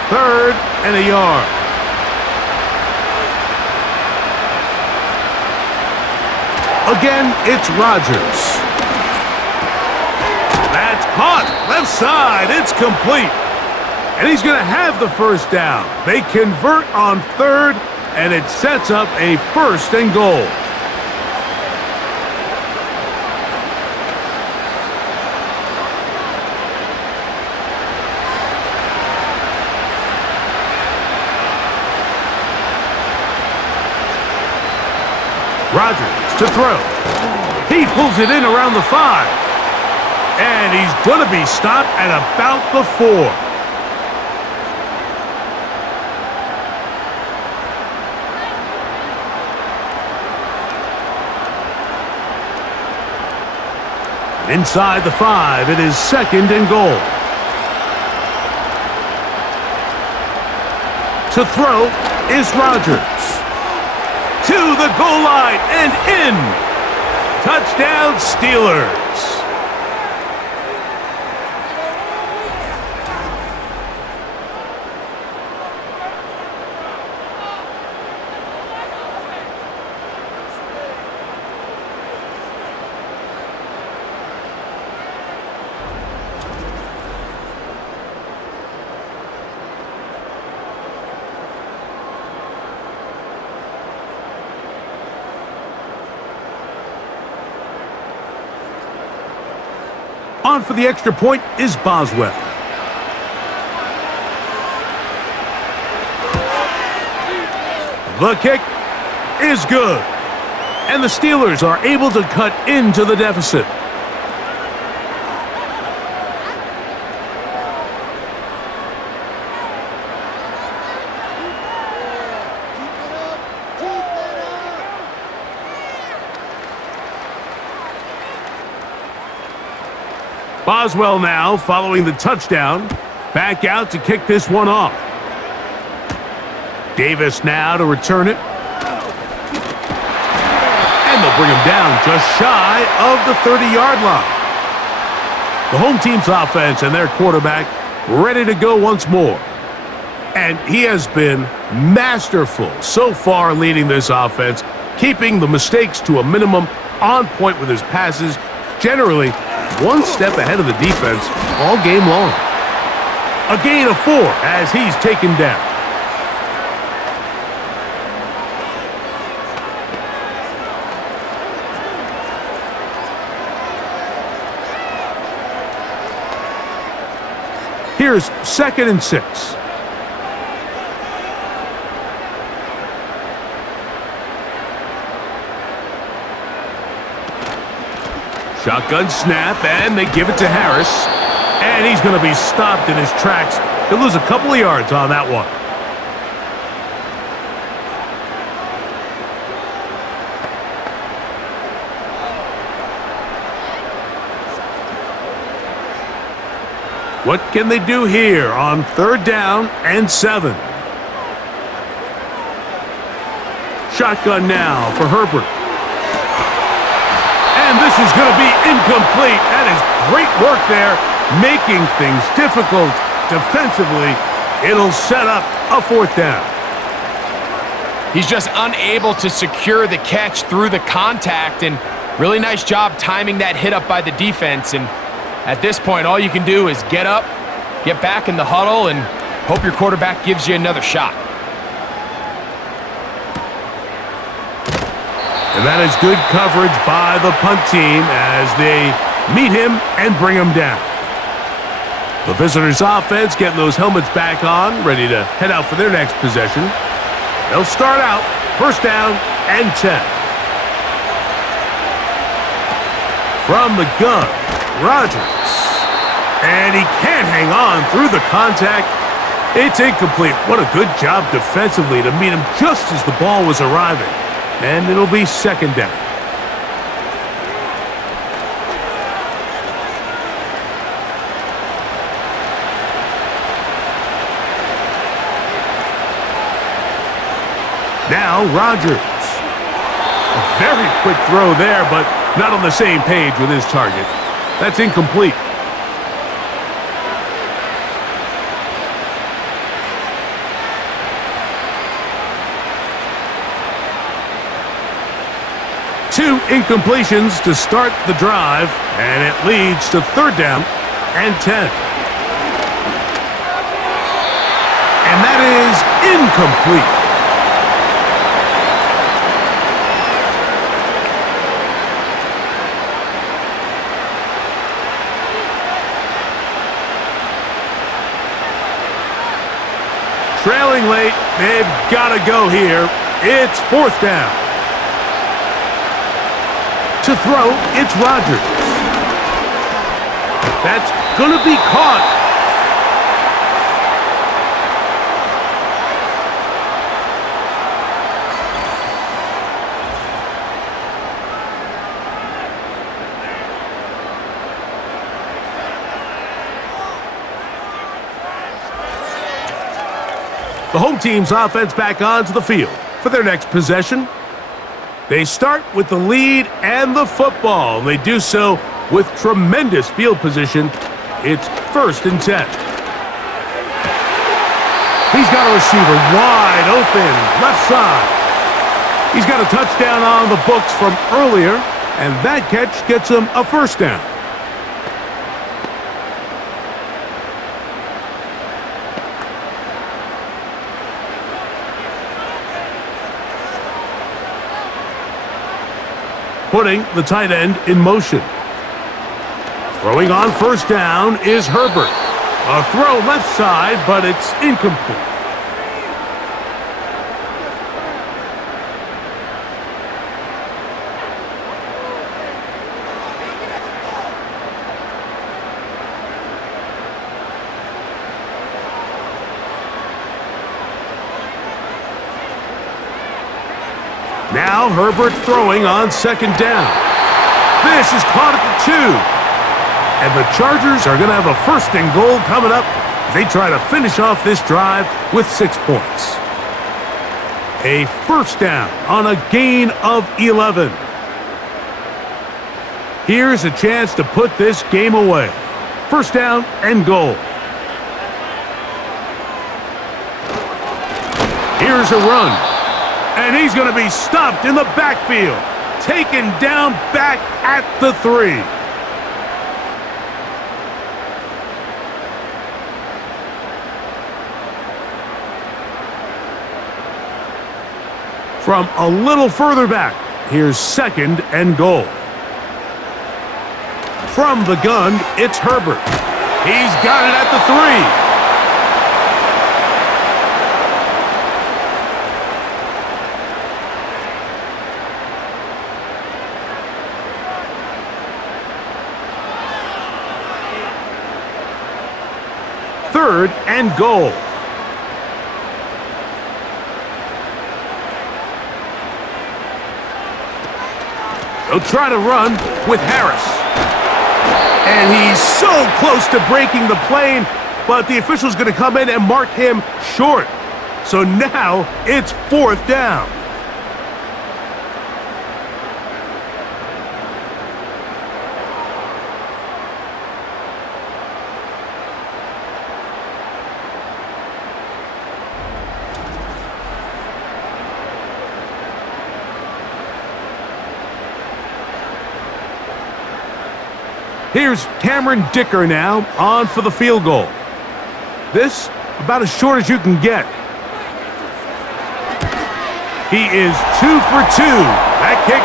Third and a yard. Again, it's Rodgers. That's caught. Left side. It's complete. And he's going to have the first down. They convert on third, and it sets up a first and goal. Rodgers to throw. He pulls it in around the 5. And he's going to be stopped at about the 4. Inside the 5, it is second and goal. To throw is Rodgers. To the goal line and in. Touchdown, Steelers. On for the extra point is Boswell. The kick is good. And the Steelers are able to cut into the deficit. Boswell now following the touchdown. Back out to kick this one off. Davis now to return it. And they'll bring him down just shy of the 30-yard line. The home team's offense and their quarterback ready to go once more. And he has been masterful so far leading this offense, keeping the mistakes to a minimum, on point with his passes, generally one step ahead of the defense all game long. A gain of 4 as he's taken down. Here's second and 6. Shotgun snap, and they give it to Harris. And he's going to be stopped in his tracks. He'll lose a couple of yards on that one. What can they do here on third down and 7? Shotgun now for Herbert. And this is going to be incomplete. That is great work there, making things difficult defensively. It'll set up a 4th down. He's just unable to secure the catch through the contact, and really nice job timing that hit up by the defense. And at this point, all you can do is get up, get back in the huddle, and hope your quarterback gives you another shot. And that is good coverage by the punt team as they meet him and bring him down. The visitors' offense getting those helmets back on, ready to head out for their next possession. They'll start out first down and 10. From the gun, Rodgers. And he can't hang on through the contact. It's incomplete. What a good job defensively to meet him just as the ball was arriving. And it'll be second down. Now Rodgers. A very quick throw there, but not on the same page with his target. That's incomplete. Two incompletions to start the drive, and it leads to 3rd down and 10. And that is incomplete. Trailing late, they've got to go here. It's 4th down. To throw, it's Rodgers. That's going to be caught. The home team's offense back onto the field for their next possession. They start with the lead and the football. They do so with tremendous field position. It's 1st and 10. He's got a receiver wide open, left side. He's got a touchdown on the books from earlier, and that catch gets him a 1st down. Putting the tight end in motion. Throwing on 1st down is Herbert. A throw left side, but it's incomplete. Now Herbert throwing on 2nd down. This is caught at the 2. And the Chargers are going to have a 1st and goal coming up. They try to finish off this drive with 6 points. A 1st down on a gain of 11. Here's a chance to put this game away. 1st down and goal. Here's a run. And he's going to be stopped in the backfield. Taken down back at the 3. From a little further back, here's 2nd and goal. From the gun, it's Herbert. He's got it at the 3. Third and goal. They'll try to run with Harris. And he's so close to breaking the plane, but the official's going to come in and mark him short. So now it's 4th down. Here's Cameron Dicker now, on for the field goal. This, about as short as you can get. He is 2 for 2. That kick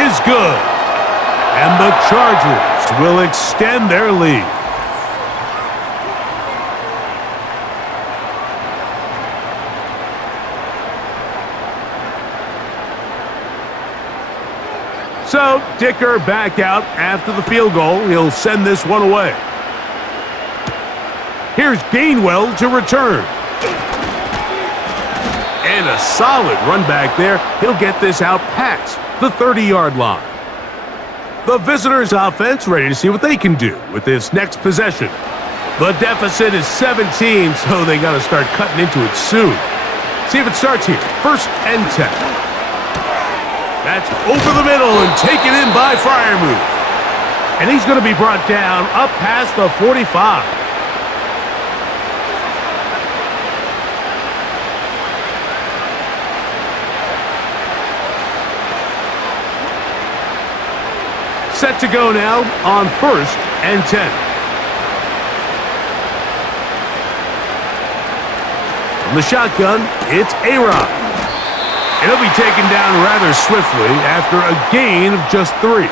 is good. And the Chargers will extend their lead. So, Dicker back out after the field goal. He'll send this one away. Here's Gainwell to return. And a solid run back there. He'll get this out past the 30-yard line. The visitors' offense ready to see what they can do with this next possession. The deficit is 17, so they got to start cutting into it soon. See if it starts here. 1st and 10. That's over the middle and taken in by Freiermuth. And he's going to be brought down up past the 45. Set to go now on 1st and 10. From the shotgun, it's A-Rod. And he'll be taken down rather swiftly after a gain of just 3.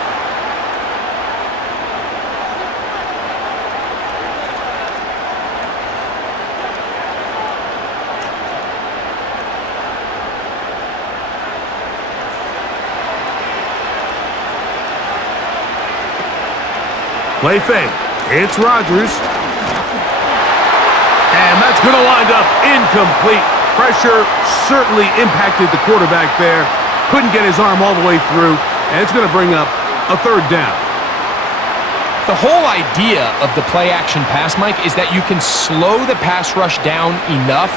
Play fake. It's Rodgers. And that's going to wind up incomplete. Pressure certainly impacted the quarterback there. Couldn't get his arm all the way through. And it's going to bring up a 3rd down. The whole idea of the play-action pass, Mike, is that you can slow the pass rush down enough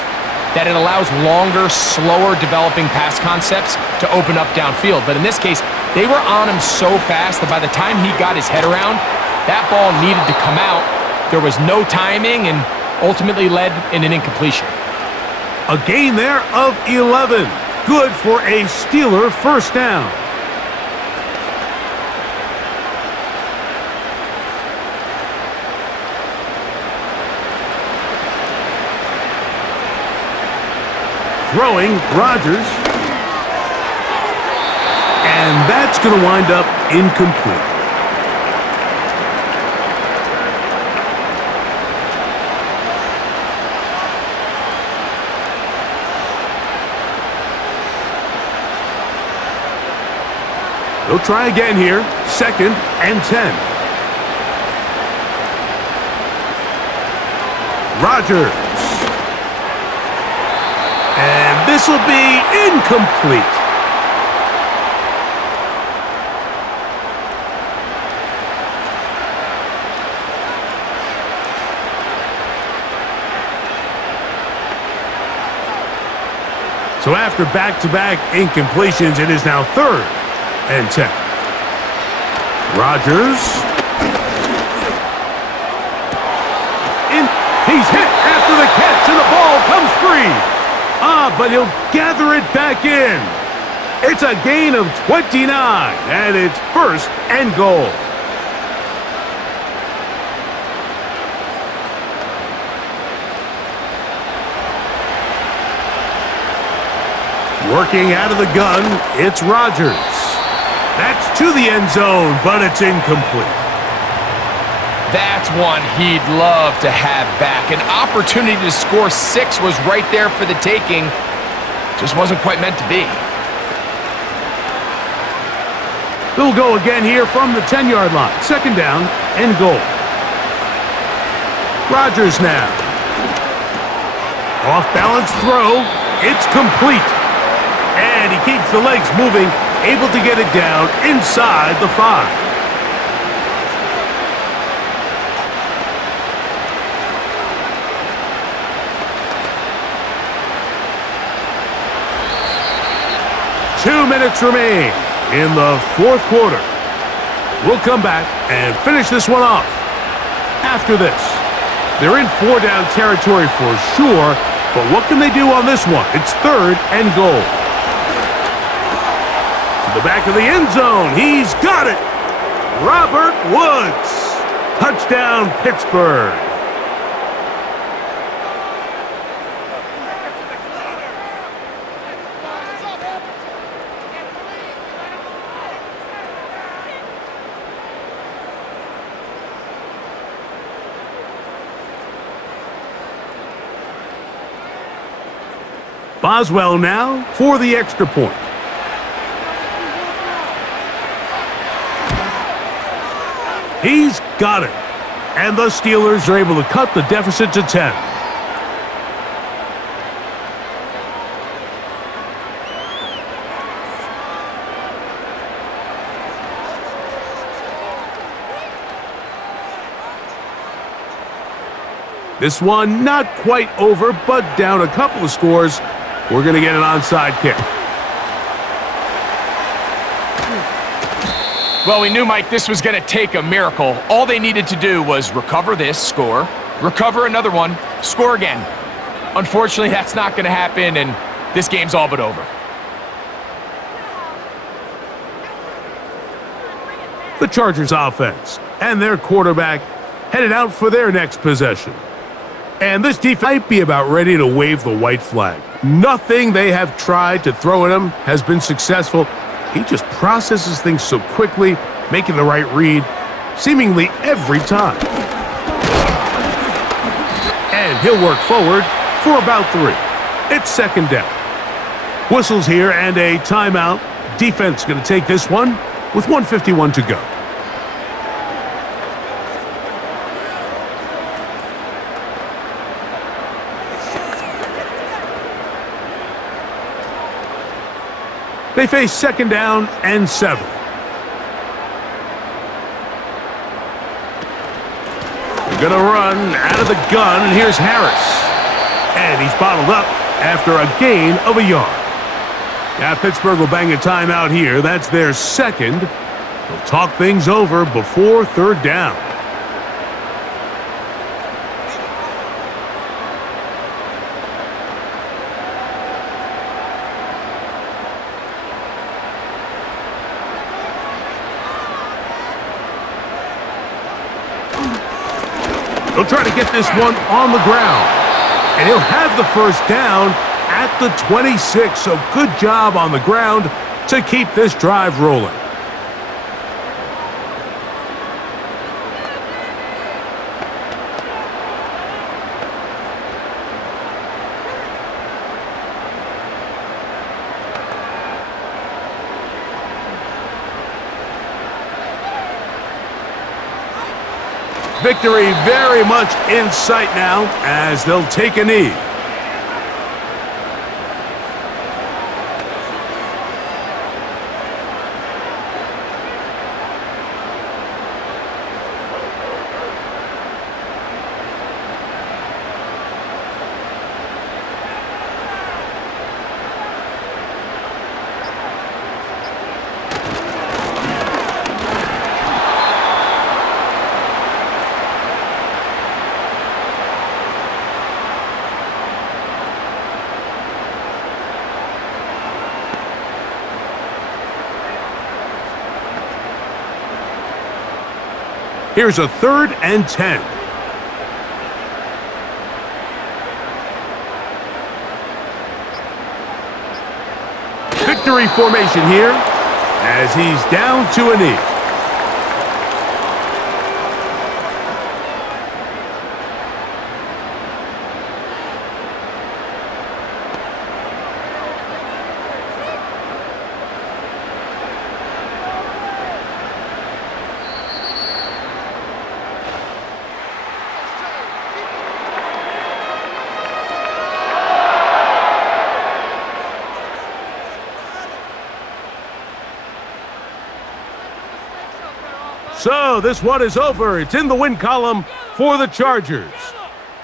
that it allows longer, slower developing pass concepts to open up downfield. But in this case, they were on him so fast that by the time he got his head around, that ball needed to come out. There was no timing and ultimately led in an incompletion. A gain there of 11. Good for a Steeler 1st down. Throwing Rodgers. And that's going to wind up incomplete. They'll try again here. 2nd and 10. Rodgers. And this will be incomplete. So after back-to-back incompletions, it is now 3rd and 10. Rodgers. He's hit after the catch, and the ball comes free. But he'll gather it back in. It's a gain of 29, and it's 1st and goal. Working out of the gun, it's Rodgers. That's to the end zone, but it's incomplete. That's one he'd love to have back. An opportunity to score 6 was right there for the taking. Just wasn't quite meant to be. They'll go again here from the 10-yard line. 2nd down and goal. Rodgers now. Off-balance throw. It's complete. And he keeps the legs moving, able to get it down inside the 5. Two minutes remain in the 4th quarter. We'll come back and finish this one off. After this, they're in 4-down territory for sure, but what can they do on this one? It's 3rd and goal. To the back of the end zone. He's got it. Robert Woods. Touchdown, Pittsburgh. Boswell now for the extra point. He's got it. And the Steelers are able to cut the deficit to 10. This one not quite over, but down a couple of scores. We're going to get an onside kick. Well, we knew, Mike, this was going to take a miracle. All they needed to do was recover this, score, recover another one, score again. Unfortunately, that's not going to happen, and this game's all but over. The Chargers offense and their quarterback headed out for their next possession. And this defense might be about ready to wave the white flag. Nothing they have tried to throw at him has been successful. He just processes things so quickly, making the right read, seemingly every time. And he'll work forward for about 3. It's second down. Whistles here and a timeout. Defense going to take this one with 1:51 to go. They face second down and 7. They're going to run out of the gun, and here's Harris. And he's bottled up after a gain of a yard. Now Pittsburgh will bang a timeout here. That's their second. They'll talk things over before third down. He'll try to get this one on the ground. And he'll have the first down at the 26. So good job on the ground to keep this drive rolling. Victory very much in sight now as they'll take a knee. Here's a 3rd and 10. Victory formation here as he's down to a knee. So this one is over. It's in the win column for the Chargers.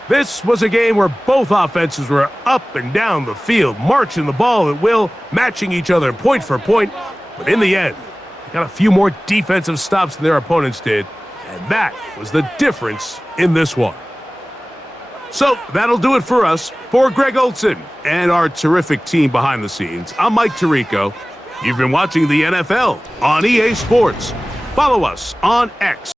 This was a game where both offenses were up and down the field, marching the ball at will, matching each other point for point. But in the end, they got a few more defensive stops than their opponents did, and that was the difference in this one. So that'll do it for us. For Greg Olson and our terrific team behind the scenes, I'm Mike Tirico. You've been watching the NFL on EA Sports. Follow us on X